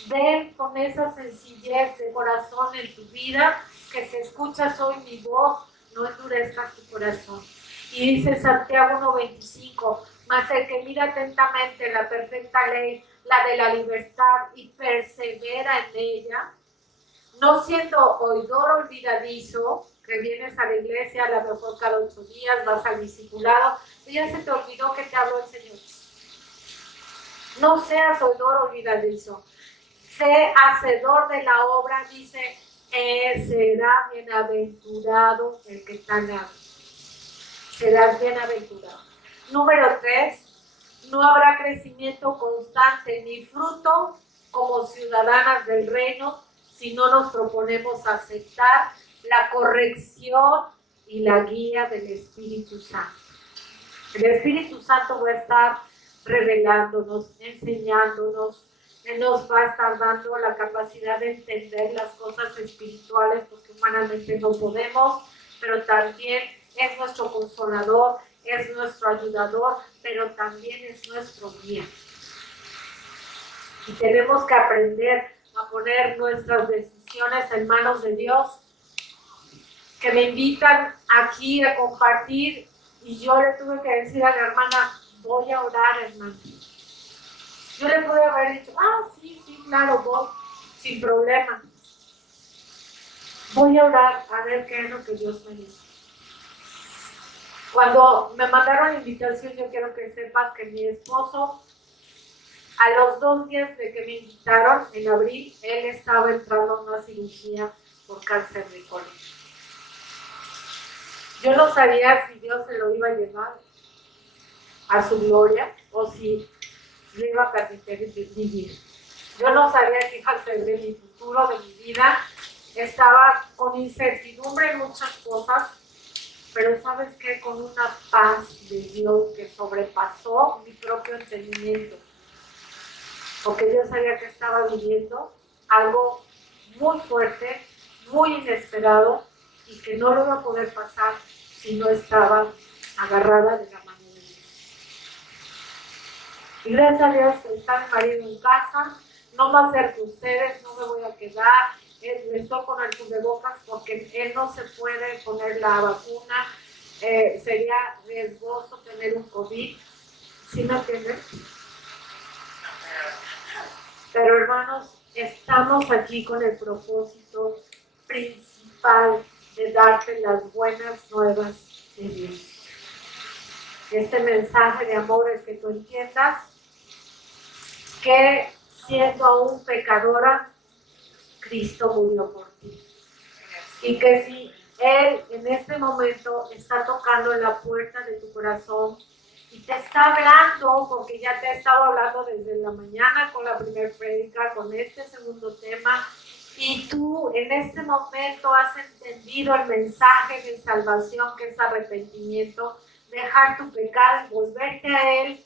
Ven con esa sencillez de corazón en tu vida, que si escuchas hoy mi voz, no endurezcas tu corazón. Y ven a mí, que estás trabajado, cargado, yo te voy a hacer descansar. Ven con esa sencillez de corazón en tu vida, que si escuchas hoy mi voz, no endurezcas tu corazón. Y dice Santiago 1:25, mas el que mira atentamente la perfecta ley, la de la libertad, y persevera en ella, no siendo oidor olvidadizo, que vienes a la iglesia a lo mejor cada 8 días, vas al discipulado, y ya se te olvidó que te habló el Señor. No seas oidor olvidadizo, sé hacedor de la obra, dice, será bienaventurado el que tal haga. Serás bienaventurado. Número 3, no habrá crecimiento constante ni fruto como ciudadanas del reino si no nos proponemos aceptar la corrección y la guía del Espíritu Santo. El Espíritu Santo va a estar revelándonos, enseñándonos, Él nos va a estar dando la capacidad de entender las cosas espirituales porque humanamente no podemos, pero también es nuestro consolador, es nuestro ayudador, pero también es nuestro guía. Y tenemos que aprender a poner nuestras decisiones en manos de Dios, que me invitan aquí a compartir, y yo le tuve que decir a la hermana, voy a orar, hermana. Yo le pude haber dicho, sí, claro, voy, sin problema. Voy a orar a ver qué es lo que Dios me dice. Cuando me mandaron la invitación, yo quiero que sepas que mi esposo, a los 2 días de que me invitaron, en abril, él estaba entrando a una cirugía por cáncer de colon. Yo no sabía si Dios se lo iba a llevar a su gloria o si le iba a permitir vivir. Yo no sabía qué iba a ser de mi futuro, de mi vida. Estaba con incertidumbre en muchas cosas, pero ¿sabes qué? Con una paz de Dios que sobrepasó mi propio entendimiento. Porque yo sabía que estaba viviendo algo muy fuerte, muy inesperado, y que no lo iba a poder pasar si no estaba agarrada de la mano de Dios. Y gracias a Dios está mi marido en casa, no va a ser que ustedes, no me voy a quedar, estoy con el cubrebocas porque él no se puede poner la vacuna, sería riesgoso tener un COVID, ¿sí me entienden? Pero hermanos, estamos aquí con el propósito principal de darte las buenas nuevas de Dios. Este mensaje de amor es que tú entiendas que siendo aún pecadora, Cristo murió por ti. Y que si Él en este momento está tocando en la puerta de tu corazón y te está hablando, porque ya te he estado hablando desde la mañana con la primera prédica, con este segundo tema, y tú en este momento has entendido el mensaje de salvación, que es arrepentimiento, dejar tu pecado y volverte a Él,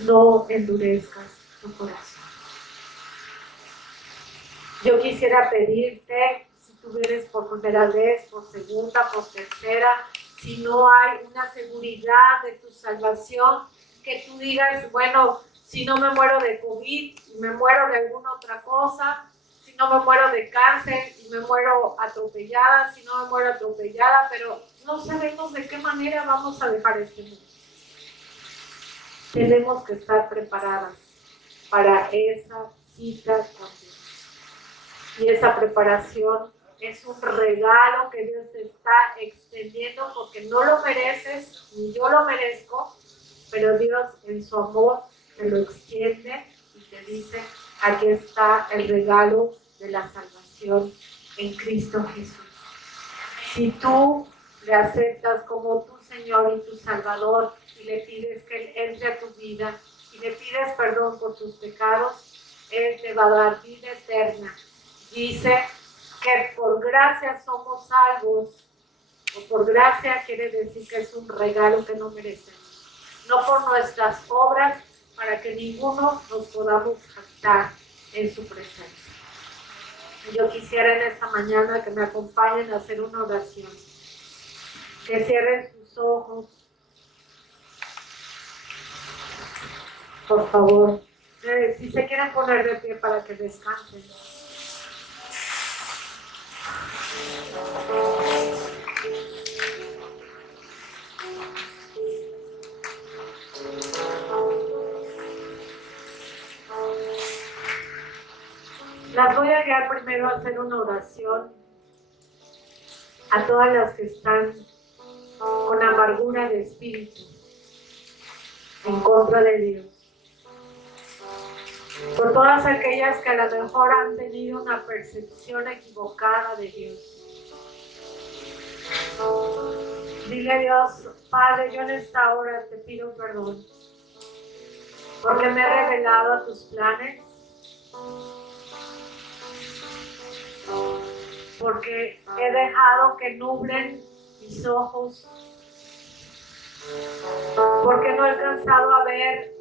no endurezcas tu corazón. Yo quisiera pedirte, si tú vienes por primera vez, por segunda, por tercera, si no hay una seguridad de tu salvación, que tú digas, bueno, si no me muero de COVID y me muero de alguna otra cosa, si no me muero de cáncer y me muero atropellada, si no me muero atropellada, pero no sabemos de qué manera vamos a dejar este mundo. Tenemos que estar preparadas para esa cita con Dios. Y esa preparación es un regalo que Dios te está extendiendo porque no lo mereces, ni yo lo merezco, pero Dios en su amor te lo extiende y te dice, aquí está el regalo de la salvación en Cristo Jesús. Si tú le aceptas como tu Señor y tu Salvador y le pides que Él entre a tu vida y le pides perdón por tus pecados, Él te va a dar vida eterna. Dice que por gracia somos salvos, o por gracia quiere decir que es un regalo que no merecemos, no por nuestras obras, para que ninguno nos podamos jactar en su presencia. Yo quisiera en esta mañana que me acompañen a hacer una oración, que cierren sus ojos, por favor, si se quieren poner de pie para que descansen. Las voy a guiar primero a hacer una oración a todas las que están con amargura de espíritu en contra de Dios. Por todas aquellas que a lo mejor han tenido una percepción equivocada de Dios. Dile a Dios, Padre, yo en esta hora te pido perdón porque me he revelado a tus planes, porque he dejado que nublen mis ojos, porque no he alcanzado a ver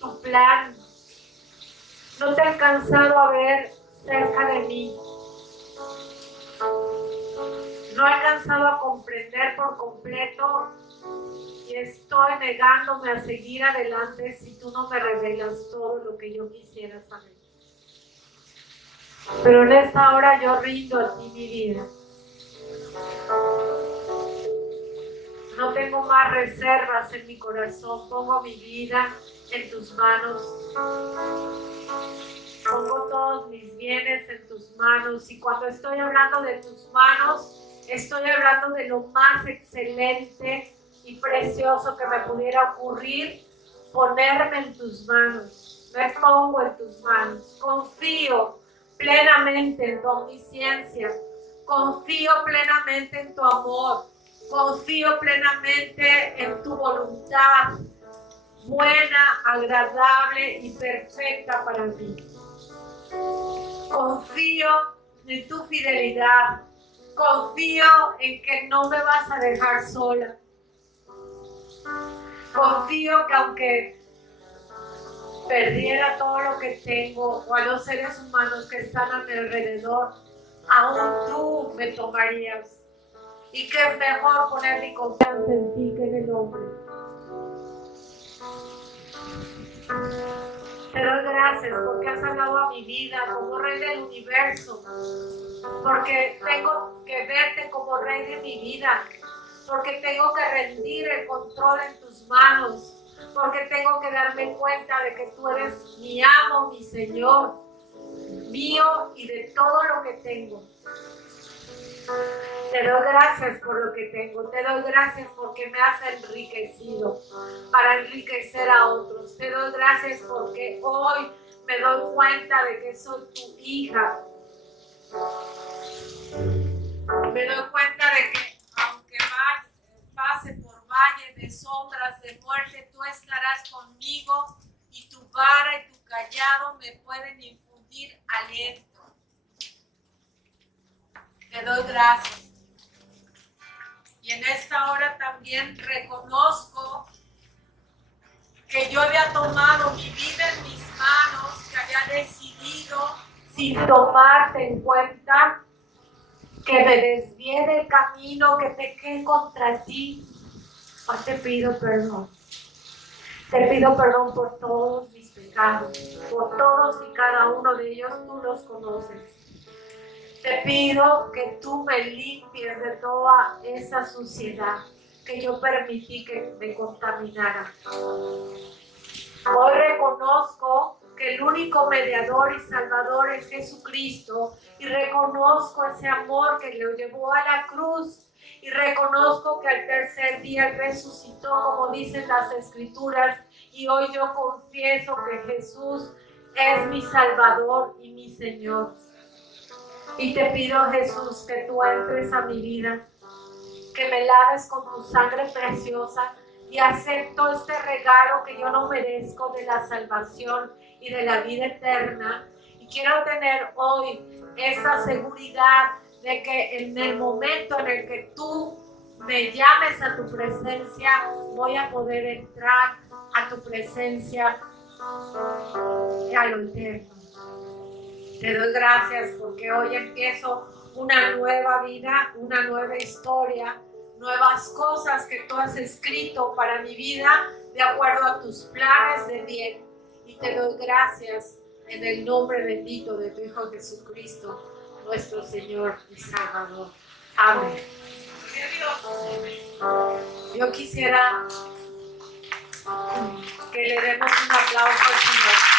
tu plan, no te he alcanzado a ver cerca de mí, no he alcanzado a comprender por completo y estoy negándome a seguir adelante si tú no me revelas todo lo que yo quisiera saber. Pero en esta hora yo rindo a ti mi vida. No tengo más reservas en mi corazón. Pongo mi vida en tus manos. Pongo todos mis bienes en tus manos. Y cuando estoy hablando de tus manos, estoy hablando de lo más excelente y precioso que me pudiera ocurrir, ponerme en tus manos. Me pongo en tus manos. Confío plenamente en tu omnisciencia. Confío plenamente en tu amor. Confío plenamente en tu voluntad buena, agradable y perfecta para mí. Confío en tu fidelidad. Confío en que no me vas a dejar sola. Confío que aunque perdiera todo lo que tengo o a los seres humanos que están a mi alrededor, aún tú me tomarías. Y que es mejor poner mi confianza en ti que en el hombre. Te doy gracias porque has hablado a mi vida como Rey del universo, porque tengo que verte como Rey de mi vida, porque tengo que rendir el control en tus manos, porque tengo que darme cuenta de que tú eres mi amo, mi Señor, mío y de todo lo que tengo. Te doy gracias por lo que tengo, te doy gracias porque me has enriquecido para enriquecer a otros. Te doy gracias porque hoy me doy cuenta de que soy tu hija. Me doy cuenta de que aunque pase por valle de sombras de muerte, tú estarás conmigo y tu vara y tu callado me pueden infundir aliento. Te doy gracias. Y en esta hora también reconozco que yo había tomado mi vida en mis manos, que había decidido, sin tomarte en cuenta, que me desvié del camino, que pequé contra ti. Hoy te pido perdón. Te pido perdón por todos mis pecados, por todos y cada uno de ellos, tú los conoces. Te pido que tú me limpies de toda esa suciedad que yo permití que me contaminara. Hoy reconozco que el único mediador y salvador es Jesucristo y reconozco ese amor que lo llevó a la cruz y reconozco que al tercer día resucitó, como dicen las Escrituras, y hoy yo confieso que Jesús es mi Salvador y mi Señor. Y te pido, Jesús, que tú entres a mi vida, que me laves con tu sangre preciosa y acepto este regalo que yo no merezco de la salvación y de la vida eterna. Y quiero tener hoy esa seguridad de que en el momento en el que tú me llames a tu presencia, voy a poder entrar a tu presencia a lo eterno. Te doy gracias porque hoy empiezo una nueva vida, una nueva historia, nuevas cosas que tú has escrito para mi vida de acuerdo a tus planes de bien. Y te doy gracias en el nombre bendito de tu Hijo Jesucristo, nuestro Señor y Salvador. Amén. Yo quisiera que le demos un aplauso al Señor.